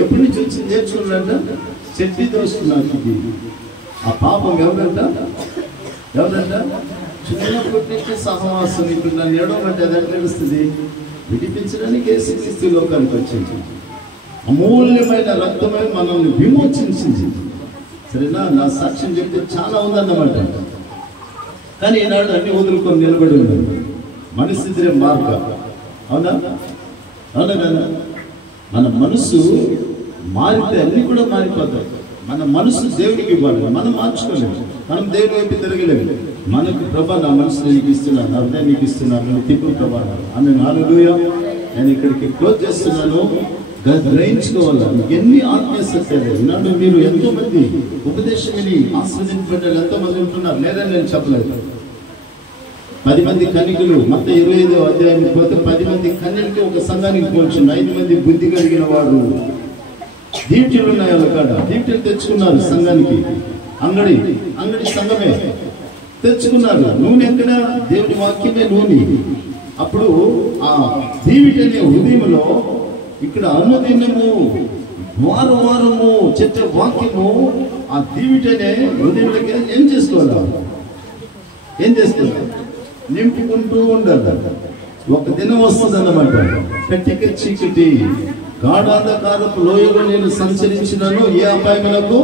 ఎప్పటి నుంచి వచ్చి నేర్చుకున్నాడంట చెట్టు దోస్తున్నారు. ఇది ఆ పాపం ఎవరంట చిన్నప్పటి నుంచి సహవాసం. ఇప్పుడు నన్ను ఏడవమంటే అది ఎట్లా తెలుస్తుంది? విడిపించడానికి యేసుక్రీస్తు లోకానికి వచ్చింది. అమూల్యమైన రక్తమే మనల్ని విమోచించింది. సరేనా? నా సాక్ష్యం చెప్తే చాలా ఉందన్నమాట. కానీ ఈనాడు అన్ని వదులుకొని నిలబడి ఉన్నాడు. మనస్థితిరే మార్గ. అవునా అవునా కదా? మన మనసు మారితే అన్ని కూడా మారిపోతాయి. మన మనసు దేవునికి ఇవ్వాలి, మనం మార్చుకోలేము. మనం దేవుని వైపు తిరగలేము. మనకు ప్రభా నా మనసు నీకు ఇస్తున్నాను, నా హృదయం నీకు ఇస్తున్నాను, నేను తిప్పు ప్రభా అని. హల్లెలూయా. నేను ఇక్కడికి క్లోజ్ చేస్తున్నాను. గ్రహించుకోవాలా ఎన్ని ఆత్మీయ సత్యాలు. ఈనాడు మీరు ఎంతో మంది ఉపదేశం విని ఆస్వాదించబడ్డ ఎంతో మంది ఉంటున్నారు, లేదని నేను చెప్పలేదు. 10 మంది కన్యకులు మత్తయి 25వ అధ్యాయానికి పోతే 10 మంది కన్యలకి ఒక సంఘానికి పోల్చుంది. 5 మంది బుద్ధి కలిగిన వారు. దీప్టీలు ఉన్నాయి వాళ్ళ కాడ. దీప్టీలు తెచ్చుకున్నారు సంఘానికి. అంగడి సంఘమే తెచ్చుకున్నారు. నూనె ఎక్కడ? దేవుని వాక్యమే నూనె. అప్పుడు ఆ దీవిటి అనే హృదయంలో ఇక్కడ అనుదినము వారము చెప్పే వాక్యము ఆ దీవిటనే హృదయంలోకి ఏం చేసుకోవాలి? నింపుకుంటూ ఉండాలి. ఒక దినం వస్తుంది అన్నమాట. కట్టిక చీకటి గాఢాంధకారపు లోయలో నేను సంచరించినను ఏ అపాయములకు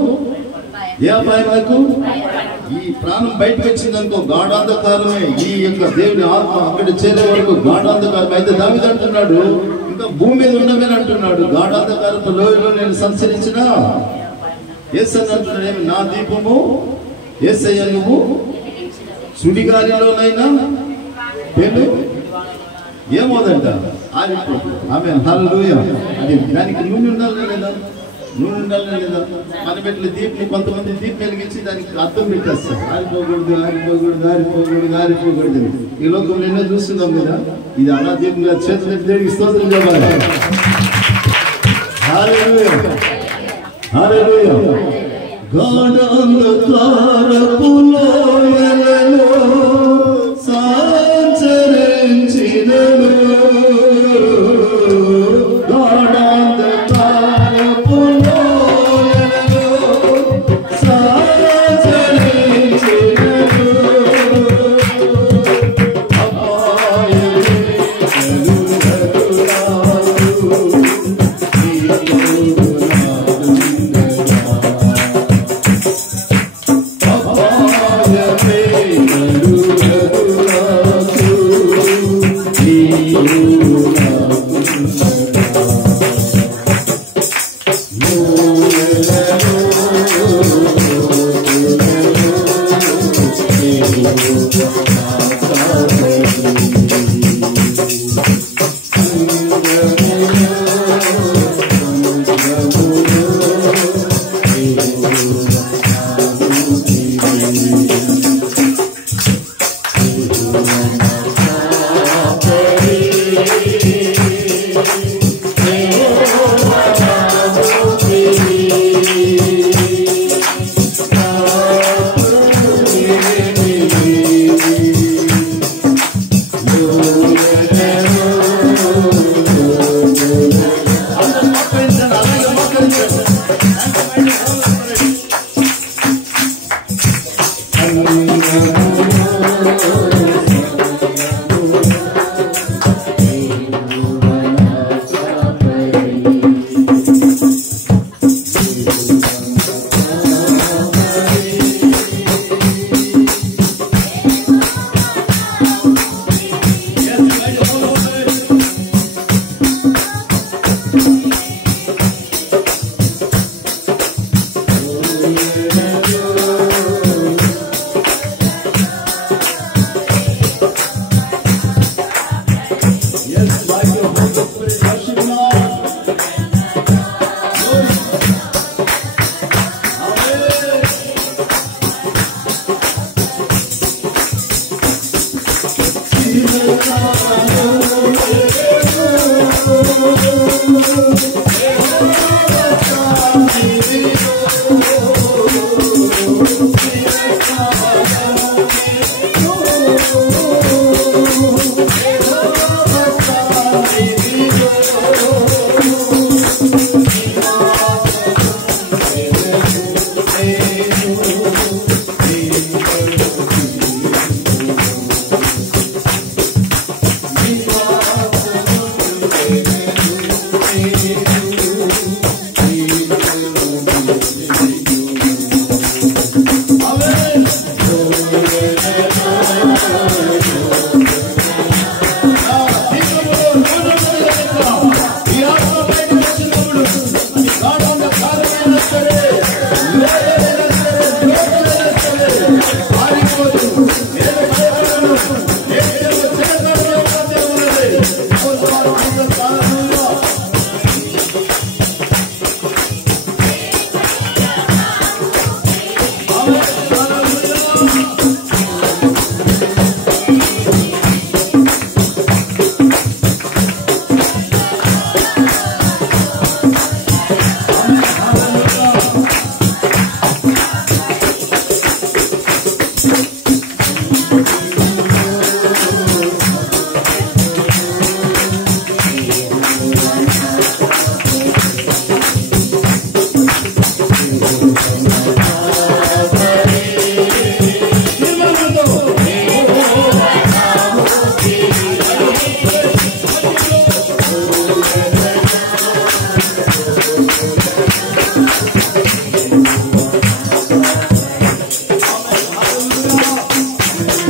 ఈ ప్రాణం బయటకు వచ్చిందనుకో గాఢాంధకారమే. ఈ యొక్క దేవుని ఆత్మ అక్కడ చేరే వరకు గాఢాంధకారం. అయితే దావీదు అంటున్నాడు, ఇంకా భూమి మీద ఉండమని అంటున్నాడు, గాఢాంధకారపు లోయలో నేను సంచరించిన యేసయ్య అంటున్నాడేమి, నా దీపము యేసయ్య నువ్వు సుడిగాలిలోనైనా పేరు ఏమోదంట ఆరిపో. ఆమె హల్లెలూయా. అది దానికి నూనె ఉండాలి లేదా, నూనె ఉండాలి లేదా. మన పెట్టిన దీప్ని కొంతమంది దీప్ వెలిగించి దానికి అర్థం పెట్టేస్తారు, ఆరిపోకూడదు ఆరిపోకూడదు ఆరిపోకూడదు ఆరిపోకూడదు. ఈ లోకంలో ఎన్నో చూస్తున్నాం కదా. ఇది అలా దీపంగా చేతులు దేవుడికి స్తోత్రం చెప్పాలి. హల్లెలూయా హల్లెలూయా. గాఢాంధకారపు లోయలలో సంచరించినను, గాఢాంధకారపు లోయలలో సంచరించినను, అపాయమే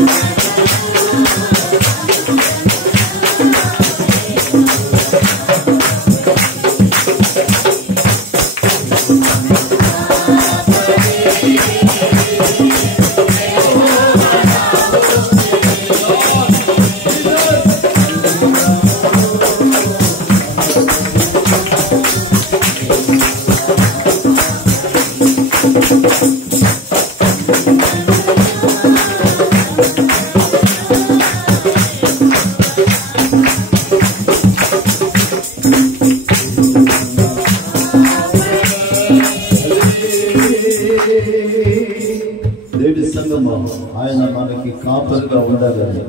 Hallelujah. దేవుడి సంగమా, ఆయన మనకి కాపరిగా ఉండాలని,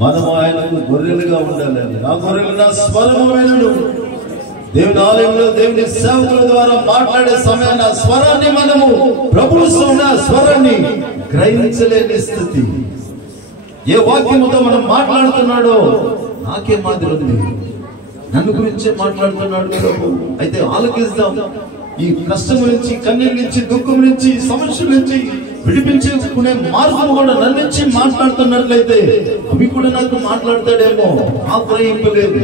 మనం ఆయనకు గొర్రెలుగా ఉండాలని. నా గొర్రెలు నా స్వరము వినును. దేవుని ఆలయంలో దేవుని సేవకుల ద్వారా మాట్లాడే సమయాన స్వరాన్ని మనము ప్రభువు స్వరాన్ని గ్రహించలేని స్థితి. ఏ వాక్యముతో మనం మాట్లాడుతున్నాడో నాకే మాదిరి ఉంది, నన్ను గురించే మాట్లాడుతున్నాడు ప్రభు. అయితే ఆలోకిస్తాం. ఈ కష్టం నుంచి, కన్నీళ్ళ నుంచి, దుఃఖం నుంచి, సమస్యల నుంచి విడిపించుకునే మార్గం కూడా నన్ను నుంచి మాట్లాడుతున్నట్లయితే అవి కూడా నాకు మాట్లాడతాడేమో. ఆగ్రహింపలేదు,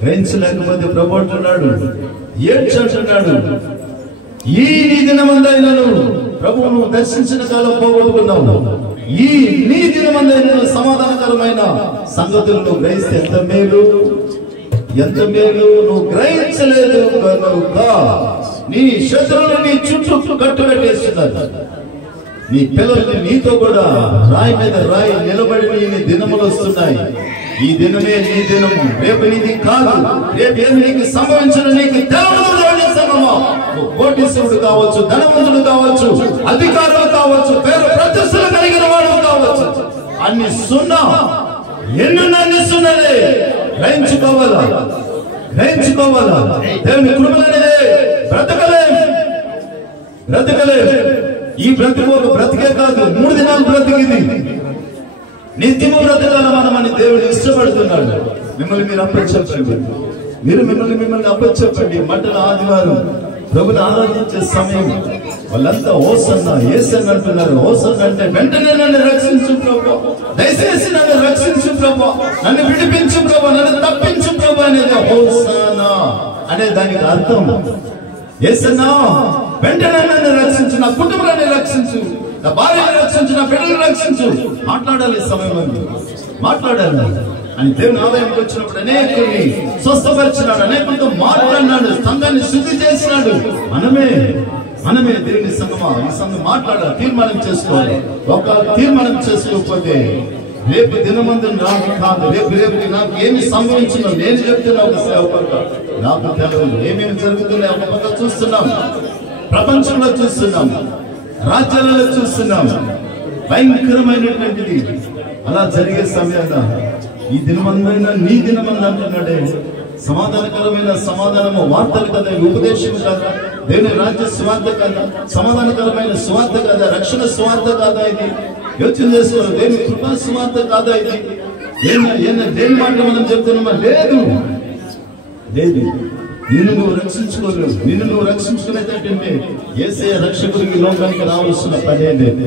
గ్రహించలేకపోతే ప్రభు అంటున్నాడు, ఏడ్చంటున్నాడు, ఈ నీ దినమందైనను ప్రభువును దర్శించిన కాలం పోగొట్టుకున్నావు. ఈ నీ దినమందైనను సమాధానకరమైన సంగతులను గ్రహిస్తే ఎంత మేలు, ఎంత మేలు. నువ్వు గ్రహించలేదు కనుక నీ శత్రువులు నీ చుట్టూ కట్టుబెట్టేస్తున్నారు. నీ పిల్లల్ని నీతో కూడా రాయి మీద రాయి నిలబడి నీ దినములు వస్తున్నాయి. ఈ దినమే నీ దినము, రేపు నీది కాదు. రేపు ఏమి నీకు సంభవించను నీకు తెలవదు. కోటీశ్వరుడు కావచ్చు, ధనవంతుడు కావచ్చు, అధికారులు కావచ్చు, పేరు ప్రతిష్టలు కలిగిన వాడు కావచ్చు, అన్ని సున్నా. ఎన్నున్నన్ని సున్నలే. గ్రహించుకోవాలా. దేవుని కృపలనేదే బ్రతకలే. ఈ బ్రతుకు ఒక బ్రతికే కాదు, 3 దినాలు బ్రతికింది. నిత్యము బ్రతకాల మనమని దేవుడు ఇష్టపడుతున్నాడు. మిమ్మల్ని మీరు అప్పచెప్పండి, మిమ్మల్ని అప్పచెప్పండి. మంటల ఆదివారం ప్రభుని ఆరాధించే సమయం వాళ్ళంతా హోసన్న యేసన్న అంటున్నారు. హోసన్న అంటే వెంటనే నన్ను రక్షించు ప్రభు, దయచేసి నన్ను రక్షించు ప్రభు, నన్ను విడిపించు ప్రభు, నన్ను తప్పించు ప్రభు అనేది హోసన్న అనే దానికి అర్థం. యేసన్న వెంటనే నన్ను రక్షించు, నా కుటుంబాన్ని రక్షించు, నా భార్యను రక్షించు, నా బిడ్డలను రక్షించు. మాట్లాడాలి సమయం, మాట్లాడాలి అని దేవుని ఆలయంకి వచ్చినప్పుడు అనేకుల్ని స్వస్థపరిచినాడు, అనేకులతో మాట్లాడినాడు, సంఘాన్ని శుద్ధి చేసినాడు. మనమే దేవుని సంఘమా, ఈ సంఘం మాట్లాడాలి, తీర్మానం చేసుకోవాలి. ఒక తీర్మానం చేసుకోకపోతే రేపు దినమందు నాకు కాదు, రేపు నాకు ఏమి సంభవించిందో నేను చెప్తున్నా. ఒక సేవకుడుగా నాకు తెలియదు ఏమేమి జరుగుతున్నాయి. ఒక పక్క చూస్తున్నాం, ప్రపంచంలో చూస్తున్నాం, రాజ్యాలలో చూస్తున్నాం, భయంకరమైనటువంటిది. అలా జరిగే సమయాన ఈ దినమందైనా నీ దినమంది అంటున్నాడే. సమాధానకరమైన సమాధానము వార్తలు కదా, ఉపదేశం కదా, దేవుని రాజ్య స్వార్థ కదా, సమాధానకరమైన స్వార్థ కదా, రక్షణ స్వార్థ కాదా ఇది? యోచన చేసుకోవాలి. దేవుని కృపా స్వార్థ కాదా ఇది? దేని మాట మనం చెప్తున్నామా? లేదు. నిన్ను నువ్వు రక్షించుకోలేవు. నిన్ను నువ్వు రక్షించుకునేటంటే యేసయ్య రక్షకుడికి లోకానికి రావాల్సిన పనే లేదు.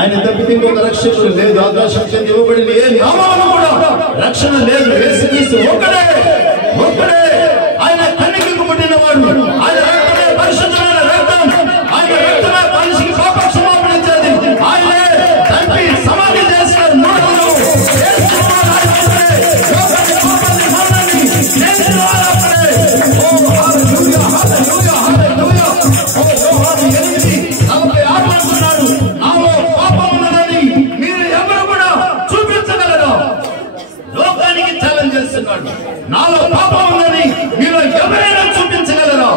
ఆయన తప్పితే ఇంకొక రక్షకుడు లేదు. ఆకాశం కింద ఇవ్వబడిన ఏ నామమున కూడా రక్షణ లేదు. యేసుక్రీస్తు ఒక్కడే. ఆయన కన్యకకు పుట్టినవాడు. ఆయన రక్తమే పరిశుద్ధమైన రక్తం. ఆయన రక్తమే మనిషికి పాప క్షమాపణ ఇచ్చేది. ఆయనే తండ్రి సమాధి చేసిన మూఢులు. నాలో పాపం ఉందని మీరు ఎవరైనా చూపించగలరా?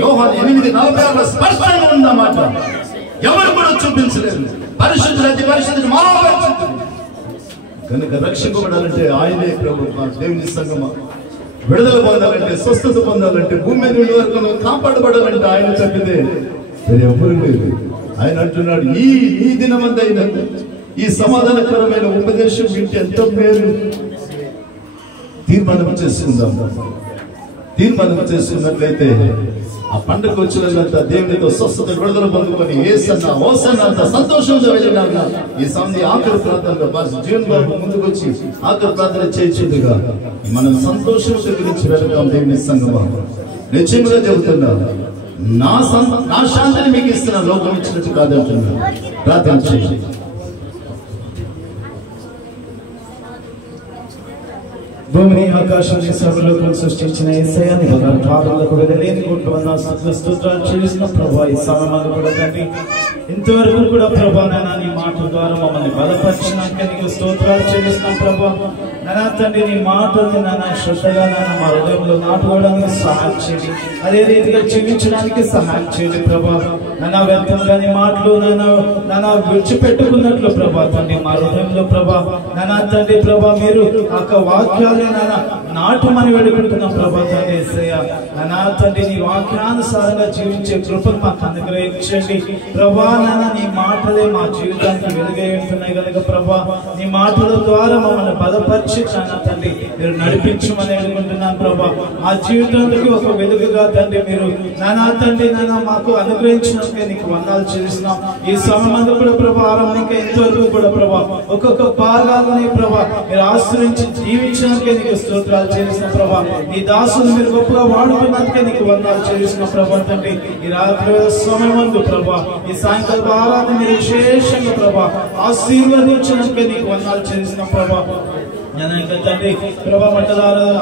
యోహాను 8:46 స్పష్టంగా ఉందన్నమాట. ఎవరు కూడా చూపించలేరు. పరిశుద్ధుడు అతి పరిశుద్ధుడు, మహాపరిశుద్ధుడు. కనుక రక్షింపబడాలంటే ఆయనే ప్రభు. దేవుని సంగమా, విడుదల పొందాలంటే, స్వస్థత పొందాలంటే, భూమి మీద ఉండే వరకు కాపాడబడాలంటే ఆయన తప్పితే ఎవరు లేదు. ఆయన అంటున్నాడు, ఈ దినమందైన ఈ సమాధానకరమైన ఉపదేశం వింటే ఎంత మేలు. తీర్మానం చేసుకున్నట్లయితే ఆ పండుగ వచ్చినంత దేవునితో స్వస్థత విడుదల పొందుకొని యేసన్న హోసన్న అంత సంతోషంగా వెళ్ళినాక ఈ సమయం ఆఖరి ప్రార్థనలో జీవన్ బాబు ముందుకు వచ్చి ఆఖరి ప్రార్థన చేయించుగా మనం సంతోషంగా గురించి వెళ్తాం. దేవుని సంగమా, నిశ్చయంగా చెబుతున్నా, నా శాంతిని మీకు ఇస్తున్నా, లోకం ఇచ్చినట్టు కాదంటున్నా. ప్రార్థన చేయండి. భూమిని ఆకాశాన్ని సర్వలోకం సృష్టించిన యేసయ్య నీ పదార్థాలకు వెదలేని కోట్ల వందనాలు స్తోత్రాలు చెల్లిస్తున్న ప్రభువా, ఈ సమయంలో కూడా తండ్రి ఇంతవరకు కూడా ప్రభా నాయన నీ మాట ద్వారా మమ్మల్ని బలపరిచినాక నీకు స్తోత్రాలు చెల్లిస్తున్నాం ప్రభా. నాయన తండ్రి నీ మాటలు నాయన శ్రద్ధగా నాయన మా హృదయంలో నాటుకోవడానికి సహాయం చేయండి, అదే రీతిగా జీవించడానికి సహాయం చేయండి ప్రభా. నాన్న వ్యర్థంగా నీ మాటలు నాన్న విడిచిపెట్టుకున్నట్లు ప్రభా తండ్రి మా హృదయంలో ప్రభా నాన్న తండ్రి ప్రభా మీరు ఆ వాక్యాలే నాన్న నాటుమని వేడుకుంటున్నాం ప్రభా తండ్రి యేసయ్య. నాన్న తండ్రి నీ వాక్యానుసారంగా జీవించే కృపను మాకు అనుగ్రహించండి ప్రభా. నాన్న నీ మాటలే మా జీవితానికి వెలుగై ఉంటున్నాయి కనుక ప్రభా నీ మాటల ద్వారా మమ్మల్ని బలపరిచి నాన్న తండ్రి మీరు నడిపించమని వేడుకుంటున్నాను ప్రభా. మా జీవితానికి ఒక వెలుగుగా తండ్రి మీరు నాన్న తండ్రి నాన్న మాకు అనుగ్రహించినందుకే నీకు వందనాలు చెల్లిస్తున్నాం. ఈ సమయం కూడా ప్రభా ఆరంభిక ఇంతవరకు కూడా ప్రభా ఒక్కొక్క భాగాలని ప్రభా మీరు ఆశ్రయించి జీవించినందుకే నీకు స్తోత్రాలు చెల్లిస్తున్నాం ప్రభా. ఈ దాసులు మీరు గొప్పగా వాడుకున్నందుకే నీకు వందనాలు చెల్లిస్తున్నాం ప్రభా తండ్రి. ఈ రాత్రి సమయం ప్రభా ఈ సాయంకాల ఆరాధన మీరు విశేషంగా ప్రభా ఆశీర్వదించినందుకే నీకు వందనాలు చెల్లిస్తున్నాం ప్రభా. తండ్రి ప్రభా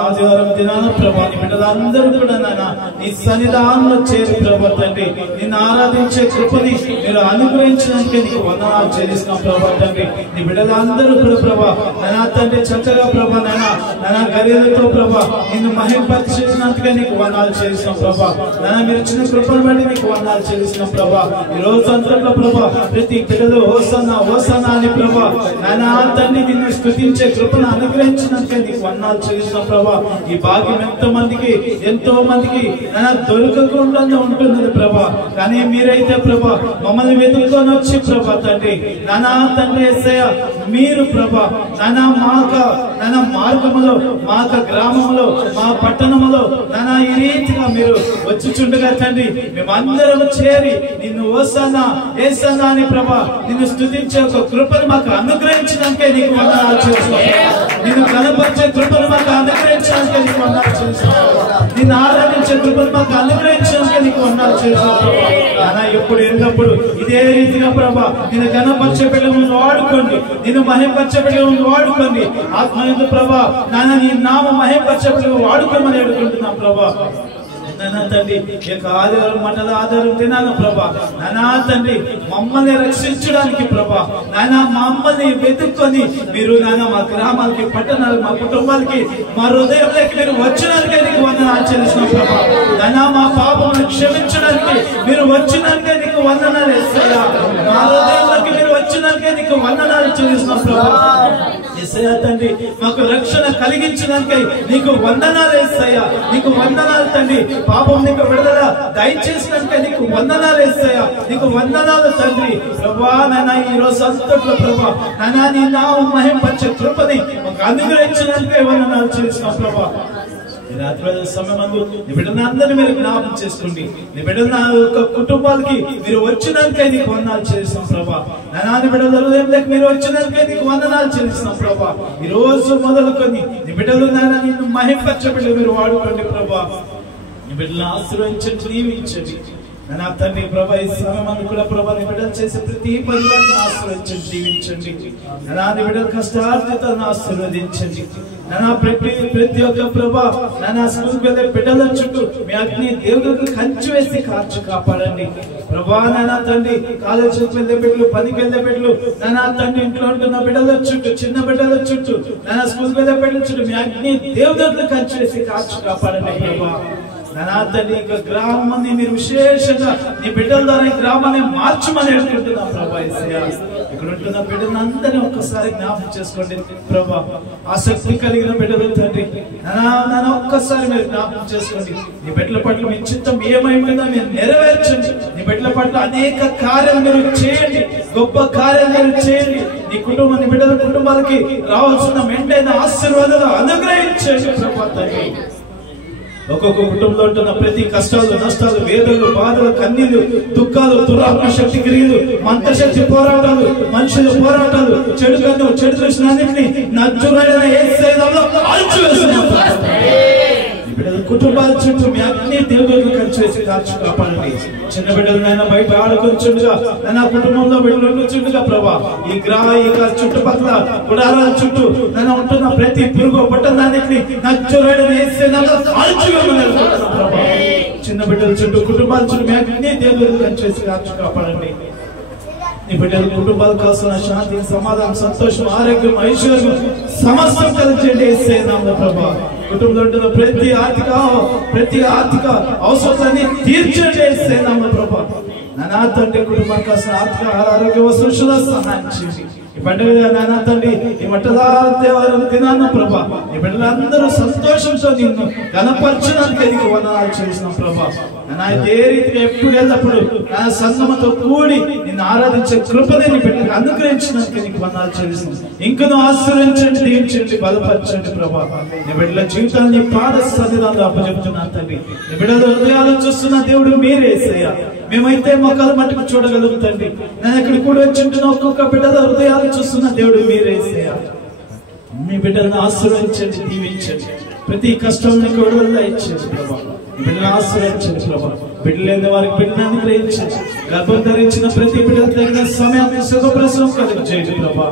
ఆదివారం దినాన ప్రభా నీ బిడ్డలందరూ కూడా నాన్న నీ సన్నిధానంలో చేరి ప్రభా తండ్రి నిన్ను ఆరాధించే కృపని మీరు అనుగ్రహించడానికి నీకు వందనాలు చెల్లిస్తున్నాం ప్రభా తండ్రి. నీ బిడ్డలందరూ కూడా ప్రభా నాన్న తండ్రి చక్కగా ప్రభా నాన్న గర్యాలతో ప్రభా నిన్ను మహింపరిచినందుకే నీకు వందనాలు చెల్లిస్తున్నాం ప్రభా. నాన్న మీరు ఇచ్చిన కృపను బట్టి నీకు వందనాలు చెల్లిస్తున్నాం ప్రభా. ఈ రోజు అంతట్లో ప్రభా ప్రతి బిడ్డలు హోసన్నా హోసన్నా అని ప్రభా నాన్న తండ్రి నిన్ను స్తుతించే కృపను అనుగ్రహించినందుకే నీకు వందనాలు చెల్లిస్తున్నాం ప్రభా. ఈ భాగ్యం ఎంతో మందికి దొరకకుండా ఉంటున్నది ప్రభా, కానీ మీరైతే ప్రభా మమ్మల్ని వెతుక్కొని వచ్చి ప్రభా తండ్రి నానా తండ్రి యేసయ్య మీరు ప్రభా నానా మార్గములో మా గ్రామంలో మా పట్టణంలో నానా ఈ రీతిగా మీరు వచ్చుచుండగా తండ్రి మేమందరం చేరి నిన్ను హోసన్నా యేసన్నా అని ప్రభా నిన్ను స్తుతించే ఒక కృపను మాకు అనుగ్రహించడానికే నీకు వందనాలు చెల్లిస్తున్నాం. నిన్ను కనపరిచే కృపను మాకు అనుగ్రహించడానికే నీకు వందనాలు చెల్లిస్తున్నాం. నిన్ను ఆరాధించే కృపను మాకు అనుగ్రహించడానికే నీకు వందనాలు చెల్లిస్తున్నాం. ఎప్పుడు ఎల్లప్పుడు ఇదే రీతిగా ప్రభా నిన్ను కనపరిచే బిడ్డలను వాడుకోండి, నిన్ను మహింపరిచే బిడ్డలను వాడుకోండి. ఆత్మయందు ప్రభా నాన్న నీ నామ మహింపరిచే బిడ్డలను వాడుకోమని అడుగుతున్నాం ప్రభా. నానా తండ్రి ఆధారం మండల ఆధారం తినాను ప్రభా. నానా తండ్రి మమ్మల్ని రక్షించడానికి ప్రభా నానా మమ్మల్ని వెతుక్కొని మీరు నాన్న మా గ్రామాలకి పట్టణాలు మా కుటుంబాలకి మా హృదయంలోకి మీరు వచ్చినానికే నీకు వందనాలు చెల్లిస్తున్నాం ప్రభా. నానా మా పాపములను క్షమించడానికి మీరు వచ్చినానికే నీకు వందనాలు యేసయ్యా. మా హృదయంలోకి మీరు వచ్చినానికే నీకు వందనాలు చెల్లిస్తున్నాం ప్రభా. యేసయ్యా తండ్రి మాకు రక్షణ కలిగించడానికి నీకు వందనాలు యేసయ్యా. నీకు వందనాలు తండ్రి. పాపం నీకు విడుదల దయచేసినాక నీకు వందనాలు యేసయ్యా. నీకు వందనాలు తండ్రి ప్రభా. నాన్న ఈ రోజు అంతట్లో ప్రభా నాన్న నీ నామం మహింపరిచే కృపని మాకు అనుగ్రహించడానికే వందనాలు చేస్తున్నాం ప్రభా. రాత్రి సమయమందు నీ బిడ్డలందరినీ మీరు జ్ఞాపకం చేసుకోండి. నీ బిడ్డల కుటుంబాలకి మీరు వచ్చినానికే నీకు వందనాలు చెల్లిస్తాం ప్రభా. నాన్న బిడ్డల హృదయంలోకి మీరు వచ్చినానికే నీకు వందనాలు చెల్లిస్తాం ప్రభా. ఈ రోజు మొదలుకొని నీ బిడ్డలు నాన్న నిన్ను మహింపరిచే బిడ్డలు మీరు వాడుకోండి ప్రభా. నీ బిడ్డలను ఆశీర్వదించండి, దీవించండి నా తండ్రి ప్రభా. ఈ సమయమందు కూడా ప్రభా నీ బిడ్డలు చేసే ప్రతి పరివారాన్ని ఆశీర్వదించండి, దీవించండి. నా నీ బిడ్డల కష్టార్జితాలను ఆశీర్వదించండి. నానా ప్రతి ఒక్క ప్రభా నానా స్కూల్కి వెళ్ళే బిడ్డల చుట్టూ మీ అగ్ని దేవుడికి కంచి వేసి కాపాడండి ప్రభా. నానా తండ్రి కాలేజీకి వెళ్ళే బిడ్డలు, పనికి వెళ్ళే బిడ్డలు, నానా తండ్రి ఇంట్లో ఉంటున్న బిడ్డల చుట్టూ, చిన్న బిడ్డల చుట్టూ, నానా స్కూల్కి వెళ్ళే బిడ్డల చుట్టూ మీ అగ్ని దేవుడికి కంచి వేసి కాపాడండి ప్రభా. నానా తండ్రి ఇంకా గ్రామాన్ని మీరు విశేషంగా నీ బిడ్డల ద్వారా ఈ గ్రామాన్ని మార్చమని అనుకుంటున్నాం ప్రభా. ఇక్కడ ఉంటున్న బిడ్డలందరినీ ఒక్కసారి జ్ఞాపకం చేసుకోండి ప్రభా. ఆసక్తి కలిగిన బిడ్డలు తండ్రి నాన్న ఒక్కసారి మీరు జ్ఞాపకం చేసుకోండి. నీ బిడ్డల పట్ల మీ చిత్తం ఏమైందో మీరు నెరవేర్చండి. నీ బిడ్డల పట్ల అనేక కార్యాలు మీరు చేయండి, గొప్ప కార్యాలు మీరు చేయండి. నీ నీ బిడ్డల కుటుంబాలకి రావాల్సిన మెండైన ఆశీర్వాదాలు అనుగ్రహించండి ప్రభా తండ్రి. ఒక్కొక్క కుటుంబంలో ఉంటున్న ప్రతి కష్టాలు, నష్టాలు, వేదనలు, బాధలు, కన్నీళ్లు, దుఃఖాలు, దురాత్మ శక్తి క్రియలు, మంత్రశక్తి పోరాటాలు, మనుషుల పోరాటాలు, చెడు కన్ను, చెడు దృష్టిని నచ్చురైన యేసు నామములో అణచివేస్తున్నాం. బిడ్డల కుటుంబాల చుట్టూ మీ అన్ని దేవుళ్ళు ఖర్చు వేసి కాల్చి కాపాడండి. చిన్న బిడ్డలనైనా బయట ఆడుకొచ్చుండగా నా కుటుంబంలో బిడ్డలుండుచుండగా ప్రభా ఈ చుట్టుపక్కల గుడారాల చుట్టూ నన్ను ఉంటున్న ప్రతి పురుగు పట్టణానికి చిన్న బిడ్డల చుట్టూ కుటుంబాల చుట్టూ మీ అన్ని దేవుళ్ళు ఖర్చు వేసి కాల్చి కాపాడండి. నీ బిడ్డల కుటుంబాలు కావాల్సిన శాంతి, సమాధానం, సంతోషం, ఆరోగ్యం, ఐశ్వర్యం సమస్తం కలిగేయండి యేసయ్య నామములో ప్రభా. కుటుంబంలో ఉంటున్న ప్రతి ఆర్థిక అవసరాన్ని తీర్చండి యేసయ్య నామములో ప్రభా. నా తండ్రి కుటుంబానికి కావాల్సిన ఆర్థిక ఆరోగ్య వసతుల సహాయం చేసి ఈ పండుగ నానా తండ్రి ఈ మట్టదారం దినాన్న ప్రభా ఈ బిడ్డలందరూ సంతోషంతో నిన్ను గణపరచడానికి నీకు వందనాలు చేస్తున్నాం ప్రభా. ఏ రీతిగా ఎప్పుడు వెళ్ళినప్పుడు నా సంగమతో కూడి నిన్ను ఆరాధించే కృపనే నీ బిడ్డకు అనుగ్రహించడానికి నీకు వందనాలు చేస్తున్నాం. ఇంకను ఆశీర్వదించండి, దీవించండి, బలపరచండి ప్రభా. నీ బిడ్డల జీవితాన్ని నీ పాద సన్నిధానంలో అప్పచెప్తున్నాను తండ్రి. నీ బిడ్డల హృదయాలు చూస్తున్న దేవుడు మీరే యేసయ్య. మేమైతే మొక్కలు మట్టుకు చూడగలుగుతండి. నేను ఇక్కడ కూడా వచ్చింటున్న ఒక్కొక్క బిడ్డల హృదయాలు చూస్తున్న దేవుడు మీరే యేసయ్య. మీ బిడ్డలను ఆశీర్వదించండి, దీవించండి, ప్రతి కష్టం నీకు విడుదల ఇచ్చేది ప్రభా. బిడ్డలను ఆశీర్వదించండి ప్రభా. బిడ్డలేని వారికి బిడ్డను అనుగ్రహించండి. గర్భం ధరించిన ప్రతి బిడ్డలు తగిన సమయాన్ని సుఖప్రసవం కలిగించేది ప్రభా.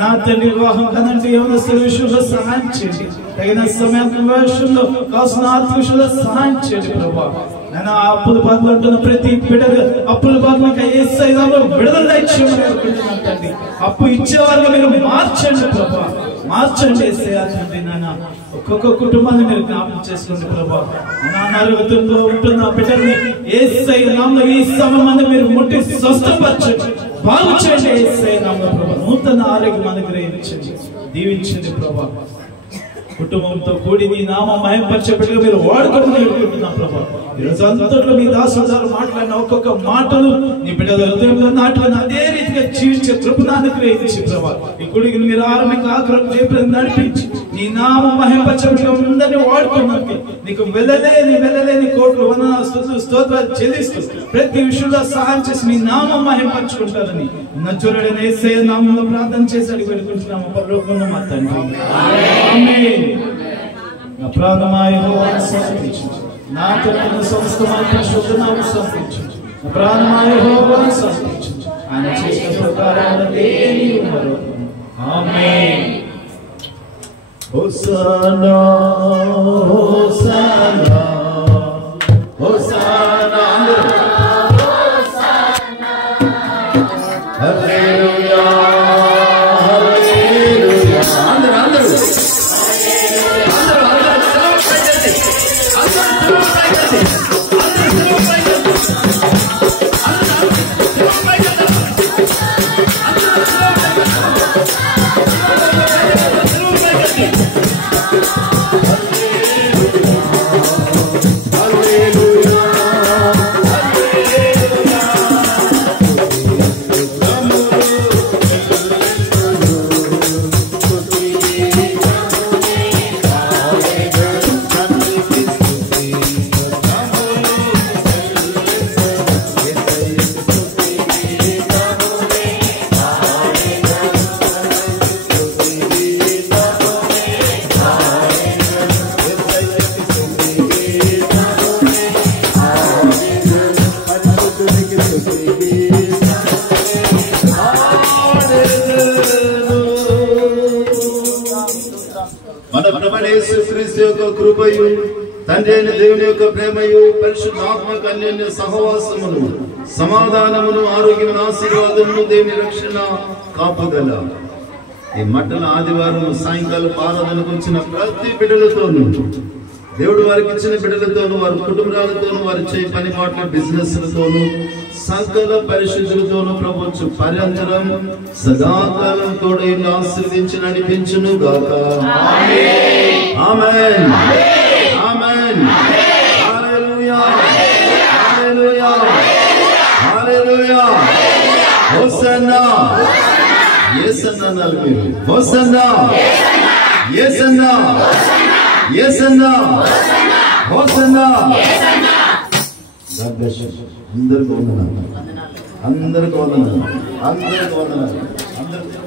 నా తండ్రి వివాహం కదండి యవనస్తుల విషయంలో సహాయం చేయండి. తగిన సమయాన్ని విషయంలో కావాల్సిన ఆర్థిక విషయంలో సహాయం చేయండి ప్రభా. నేను అప్పుల బాధలు అంటున్న ప్రతి బిడ్డలు అప్పుల బాధలకు యేసయ్యలో విడుదల ఇచ్చేయమని తండ్రి. అప్పు ఇచ్చే వాళ్ళని మీరు మార్చండి ప్రభా, మార్చండి యేసయ్య తండ్రి. నాన్న ఒక్కొక్క కుటుంబాన్ని మీరు జ్ఞాపకం చేసుకోండి ప్రభా. అనారోగ్యంతో ఉంటున్న బిడ్డల్ని యేసయ్య నామములో ఈ సమయాన్ని మీరు ముట్టి స్వస్థపరచండి, బాగు చేయండి యేసయ్య నామములో ప్రభా. నూతన ఆరోగ్యం అనుగ్రహించండి, దీవించండి ప్రభా. కుటుంబంతో కూడి నీ నామం మహిమపరిచే బిడ్డగా మీరు వాడుకోమని వేడుకుంటున్నాం ప్రభా. ఈరోజు అంతట్లో మీ దాసులు మాట్లాడిన ఒక్కొక్క మాటలు నీ బిడ్డల హృదయంలో నాటుకుని అదే రీతిగా జీవించే కృపను అనుగ్రహించి ప్రభా. ఈ గుడికి మీరు ఆరంభిక ఆగ్రహం నడిపించి నీ నామం మహిమపరిచే బిడ్డగా అందరినీ వాడుకోమని నీకు వెళ్ళలేని కోట్లు వందనాలు స్తోత్రాలు చెల్లిస్తూ ప్రతి విషయంలో సహాయం చేసి నీ నామం మహిమపరచుకుంటారని నచ్చురుడైన యేసయ్య నామములో ప్రార్థన చేసి అడిగి వేడుకుంటున్నాము పరలోకమున్న మా తండ్రి. ఆమేన్. నా ప్రాణమా యెహోవాను స్తుతించుము, నా ఆత్మ సమస్తమై పరిశుద్ధ నామమును స్తుతించుము. నా ప్రాణమా యెహోవాను స్తుతించుము, ఆయన చేసిన ప్రకారమున దేని మరొకము. ఆమేన్. హోసానా హోసానా హోసానా హల్లెలూయా హల్లెలూయా. అందరూ మన ప్రభువైన యేసుక్రీస్తు యొక్క కృపయు తండ్రి అయిన దేవుని యొక్క ప్రేమయు పరిశుద్ధాత్మక అన్యోన్య సహవాసమును సమాధానమును ఆరోగ్యమును ఆశీర్వాదమును దేవుని రక్షణ కాపుదల ఈ మట్టల ఆదివారం సాయంకాలం ఆరాధనకు వచ్చిన ప్రతి బిడ్డలతోనూ దేవుడు వారికి ఇచ్చిన బిడ్డలతోనూ వారి కుటుంబాలతోనూ వారి చేయి పని మాటల బిజినెస్లతోనూ సకల పరిశుద్ధులతోనూ ప్రభుత్వ పర్యంతరం సదాకాలం తోడై ఆశీర్వదించి నడిపించును గాక. ఆమేన్ ఆమేన్. హల్లెలూయా హల్లెలూయా హల్లెలూయా. హోసన్నా యేసన్నా నలుగురు హోసన్నా యేసన్నా యేసన్నా హోసన్నా. అందరికీ వందనాలు, అందరికీ వందనాలు, అందరికీ వందనాలు. అందరికీ